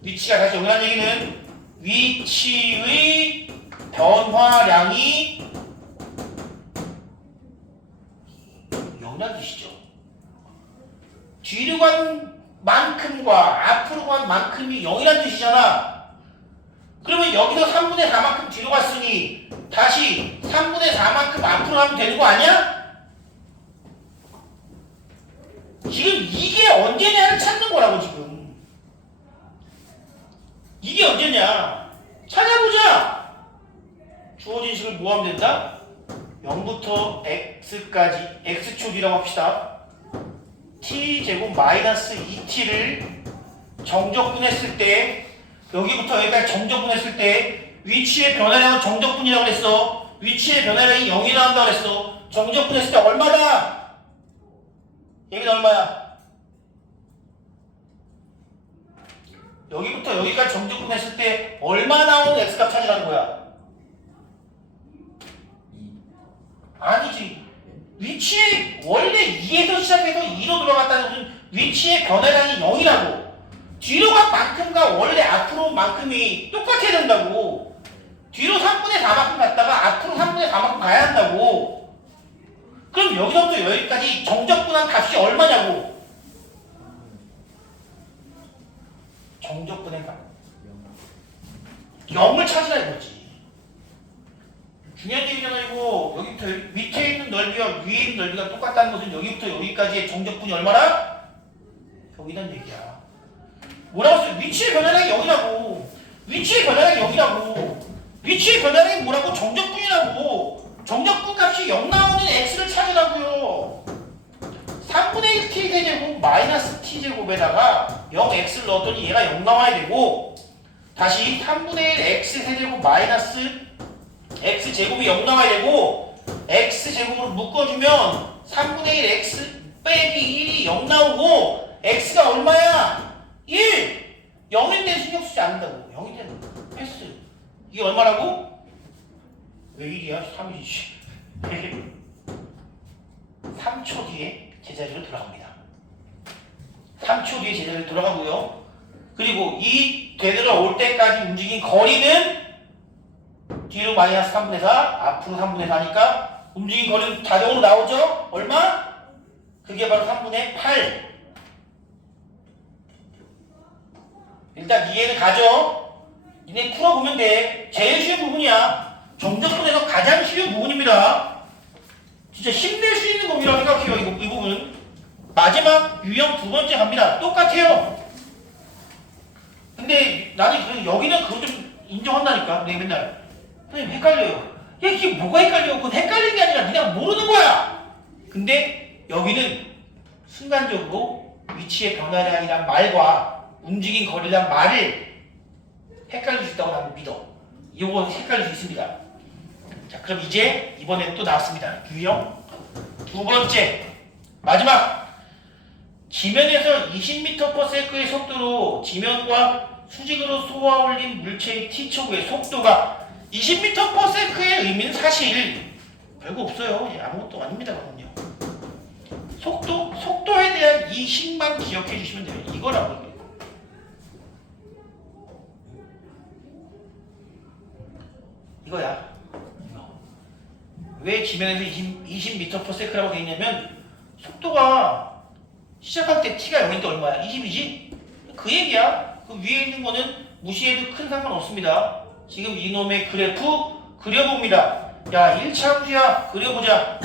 위치가 다시 여기라는 얘기는 위치의 변화량이 0이라는 뜻이죠. 뒤로 간 만큼과 앞으로 간 만큼이 0이라는 뜻이잖아. 그러면 여기서 3분의 4만큼 뒤로 갔으니 다시 3분의 4만큼 앞으로 가면 되는 거 아니야? 지금 이게 언제냐를 찾는 거라고. 지금 이게 언제냐 찾아보자. 주어진 식을 뭐 하면 된다? 0부터 x까지 x축이라고 합시다. t제곱 마이너스 2t를 정적분했을 때, 여기부터 여기까지 정적분했을 때 위치의 변화량은 정적분이라고 그랬어. 위치의 변화량이 0이 나온다고 그랬어. 정적분했을 때 얼마다? 얘는 얼마야? 여기부터 여기까지 정적분했을 때 얼마 나오는 x값 찾으라는 거야? 아니지. 위치의 원래 2에서 시작해서 2로 들어갔다는 것은 위치의 변화량이 0이라고. 뒤로 간 만큼과 원래 앞으로 만큼이 똑같아야 된다고. 뒤로 3분의 4만큼 갔다가 앞으로 3분의 4만큼 가야 한다고. 그럼 여기서부터 여기까지 정적분한 값이 얼마냐고. 정적분의 값 0을 찾으라 이거지. 중요한 얘기잖아. 이거 여기부터 밑에 있는 넓이와 위에 있는 넓이가 똑같다는 것은 여기부터 여기까지의 정적분이 얼마나? 0이란 얘기야. 뭐라고 했어? 위치의 변화량이 0이라고. 위치의 변화량이 0이라고. 위치의 변화량이 뭐라고? 정적분이라고. 정적분 값이 0 나오는 x를 찾으라고요. 3분의 1 t제곱 마이너스 t제곱에다가 0x를 넣었더니 얘가 0 나와야 되고, 다시 3분의 1 x세제곱 마이너스 x제곱이 0 나와야 되고, x제곱으로 묶어주면 3분의 1 x 빼기 1이 0 나오고, x가 얼마야? 1! 0일 때 신경 쓰지 않는다고. 0일 때는 패스. 이게 얼마라고? 왜 1이야? 3이지. 3 3초 뒤에 제자리로 돌아갑니다. 3초 뒤에 제자리로 돌아가고요. 그리고 이 되돌아올 때까지 움직인 거리는 뒤로 마이너스 3분의 4, 앞으로 3분의 4니까 움직인 거리는 자동으로 나오죠? 얼마? 그게 바로 3분의 8. 일단 이해는 가죠? 니네 풀어보면 돼. 제일 쉬운 부분이야. 정적분에서 가장 쉬운 부분입니다. 진짜 힘낼 수 있는 부분이라고 생각해요. 이 부분은. 마지막 유형 두 번째 갑니다. 똑같아요. 근데 나는 여기는 그거 좀 인정한다니까. 내가 맨날 선생님 헷갈려요. 야 이게 뭐가 헷갈려? 그건 헷갈리는 게 아니라 그냥 모르는 거야. 근데 여기는 순간적으로 위치의 변화량이란 말과 움직인 거리란 말을 헷갈릴 수 있다고 나는 믿어. 이거 헷갈릴 수 있습니다. 자, 그럼 이제 이번에 또 나왔습니다. 유형 두 번째 마지막. 지면에서 20m/s의 속도로 지면과 수직으로 쏘아 올린 물체의 t초구의 속도가 20m/s의 의미는 사실 별거 없어요. 아무것도 아닙니다. 그럼요. 속도에 대한 이 식만 기억해 주시면 돼요. 이거라고. 이거야. 왜 지면에서 20m/s라고 되어 있냐면 속도가 시작할 때 t가 0인데 얼마야? 20이지? 그 얘기야. 그 위에 있는 거는 무시해도 큰 상관없습니다. 지금 이놈의 그래프 그려봅니다. 야 1차 함수야. 그려보자.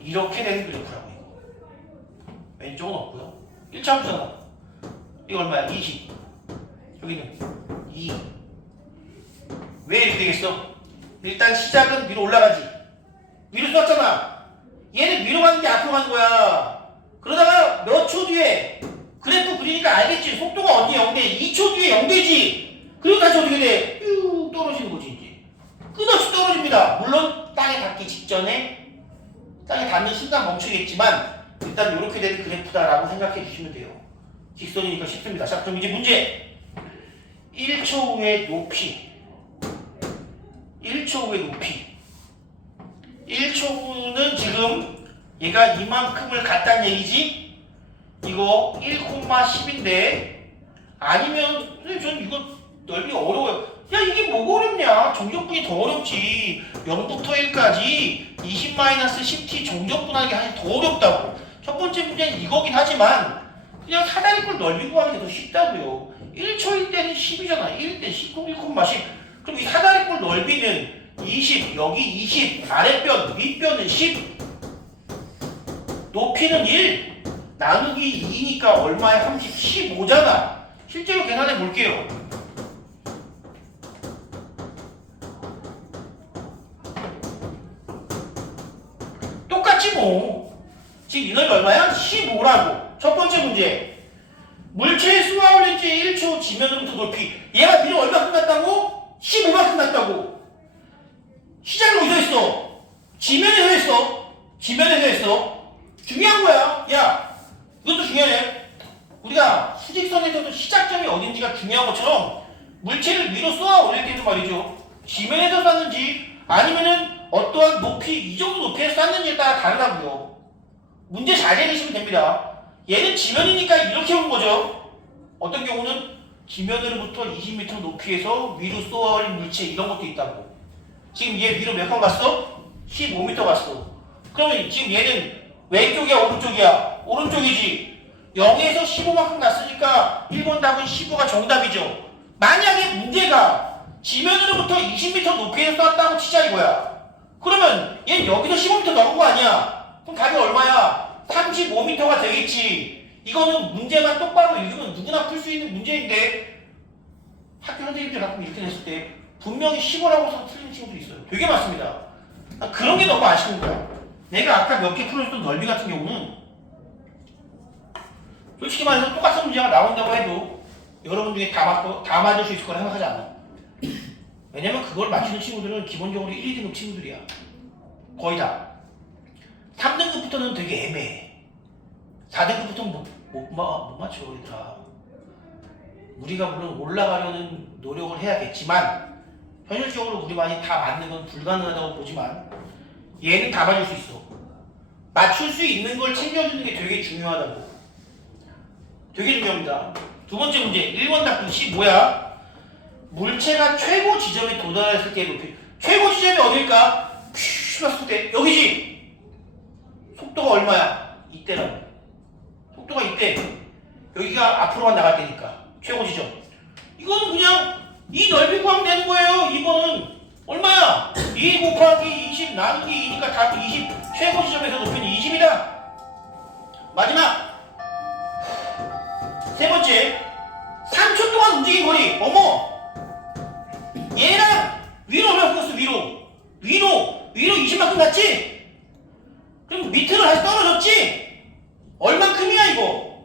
이렇게 되는 그래프라고 이거. 왼쪽은 없고요. 1차 함수잖아. 이거 얼마야? 20. 여기는 2. 왜 이렇게 되겠어? 일단 시작은 위로 올라가지. 위로 쏘았잖아. 얘는 위로 가는 게 앞으로 가는 거야. 그러다가 몇 초 뒤에 그래프 그리니까 알겠지. 속도가 언제 0대 2초 뒤에 0대지. 그리고 다시 어떻게 돼? 쭉 떨어지는 거지 이제. 끝없이 떨어집니다. 물론 땅에 닿기 직전에 땅에 닿는 순간 멈추겠지만 일단 이렇게 된 그래프다라고 생각해 주시면 돼요. 직선이니까 쉽습니다. 자, 그럼 이제 문제. 1초 후의 높이. 1초 후의 높이. 1초 후는 지금 얘가 이만큼을 갖다는 얘기지? 이거 1,10인데 아니면 선생님 저는 이거 넓이 어려워요. 야 이게 뭐가 어렵냐? 정적분이 더 어렵지. 0부터 1까지 20-10t 정적분하는 게 사실 더 어렵다고. 첫 번째 문제는 이거긴 하지만 그냥 사다리꼴 넓이 구하는 게 더 쉽다고요. 1초일 때는 10이잖아. 1일 때 10, 1,10. 그럼 이 사다리꼴 넓이는 20, 여기 20, 아랫변, 윗변은 10, 높이는 1, 나누기 2니까 얼마야? 30, 15잖아. 실제로 계산해 볼게요. 똑같지 뭐. 지금 이 넓이 얼마야? 15라고. 첫 번째 문제. 물체의 쏘아 올린 지 1초 지면으로부터 높이. 얘가 비로 얼마큼 났다고? 15만큼 났다고. 시작은 어디서 했어? 지면에서 했어. 지면에서 했어. 중요한 거야. 야, 이것도 중요하네. 우리가 수직선에서도 시작점이 어딘지가 중요한 것처럼 물체를 위로 쏘아 올릴 때도 말이죠. 지면에서 쐈는지 아니면은 어떠한 높이, 이 정도 높이에서 쐈는지에 따라 다르다고요. 문제 잘 내리시면 됩니다. 얘는 지면이니까 이렇게 온 거죠. 어떤 경우는 지면으로부터 20m 높이에서 위로 쏘아 올린 물체 이런 것도 있다고. 지금 얘 위로 몇 번 갔어? 15m 갔어. 그러면 지금 얘는 왼쪽이야 오른쪽이야? 오른쪽이지. 0에서 15만큼 났으니까 1번 답은 15가 정답이죠. 만약에 문제가 지면으로부터 20m 높이에서 쐈다고 치자 이거야. 그러면 얘는 여기서 15m 넘은 거 아니야? 그럼 답이 얼마야? 35m가 되겠지. 이거는 문제만 똑바로 읽으면 누구나 풀 수 있는 문제인데 학교 선생님들 가끔 이렇게 냈을 때 분명히 15라고 해서 틀린 친구도 있어요. 되게 많습니다. 그런 게 너무 아쉬운 거야. 내가 아까 몇 개 풀어줬던 넓이 같은 경우는 솔직히 말해서 똑같은 문제가 나온다고 해도 여러분 중에 다 맞을 수 있을 거라 생각하지 않아. 왜냐면 그걸 맞추는 친구들은 기본적으로 1, 2등급 친구들이야. 거의 다. 3등급부터는 되게 애매해. 4등급부터는 못 맞춰 얘들아. 우리가 물론 올라가려는 노력을 해야겠지만 현실적으로 우리 많이 다 맞는 건 불가능하다고 보지만 얘는 다 맞을 수 있어. 맞출 수 있는 걸 챙겨주는 게 되게 중요하다고. 되게 중요합니다. 두 번째 문제 1번 답은 C 뭐야? 물체가 최고 지점에 도달했을 때의 높이. 최고 지점이 어딜까? 퀴 봤을 때 여기지. 속도가 얼마야? 이때라고. 속도가 이때. 여기가 앞으로만 나갈 때니까 최고 지점. 이거는 그냥 이 넓이 구하면 되는 거예요. 이거는 얼마야? 2 곱하기 20 나누기 2니까 답이 20. 최고 지점에서 높이는 20이다. 마지막 세 번째 3초 동안 움직인 거리. 어머, 얘랑 위로 얼마 끊었어? 위로 20만큼 갔지? 그럼 밑으로 다시 떨어졌지? 얼만큼이야 이거?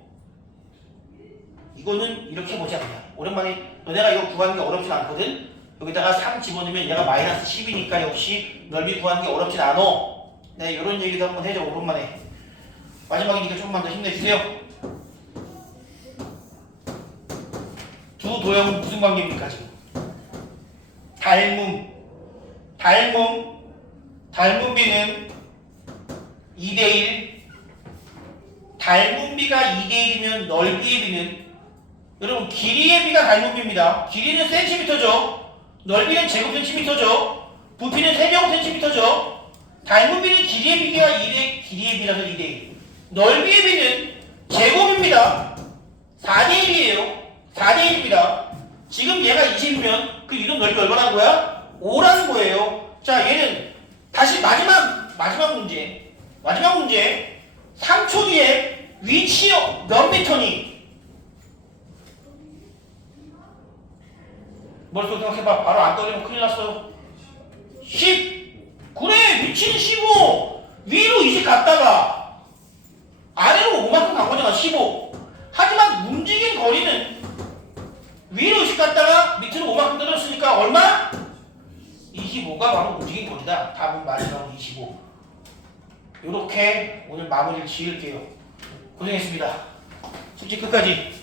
이거는 이렇게 보자 그냥. 오랜만에 너네가 이거 구하는 게 어렵진 않거든? 여기다가 3 집어넣으면 얘가 마이너스 10이니까 역시 넓이 구하는 게 어렵진 않아. 네, 이런 얘기도 한번 해줘 오랜만에. 마지막이니까 조금만 더 힘내주세요. 두 도형은 무슨 관계입니까 지금? 닮음비는 2대1. 닮음비가 2대1이면 넓이의 비는, 여러분 길이의 비가 닮음비입니다. 길이는 cm죠. 넓이는 제곱 cm죠. 부피는 세제곱 cm죠. 닮음비는 길이의 비가 2대 길이의 비라서 2대1. 넓이의 비는 제곱입니다. 4대1이에요. 4대1입니다. 지금 얘가 20이면 그 이동 넓이 얼마나 거야? 5라는 거예요. 자, 얘는 다시 마지막 문제. 3초 뒤에 위치 몇 미터니? 머릿속에 생각해봐. 바로 안 떠올리면 큰일 났어. 10. 그래, 위치는 15. 위로 20 갔다가 아래로 5만큼 간 거잖아. 15. 하지만 움직인 거리는 위로 20 갔다가 밑으로 5만큼 떨어졌으니까 얼마? 25가 바로 움직인 거리다. 답은 마지막으로 25. 이렇게 오늘 마무리를 지을게요. 고생했습니다. 숙제 끝까지.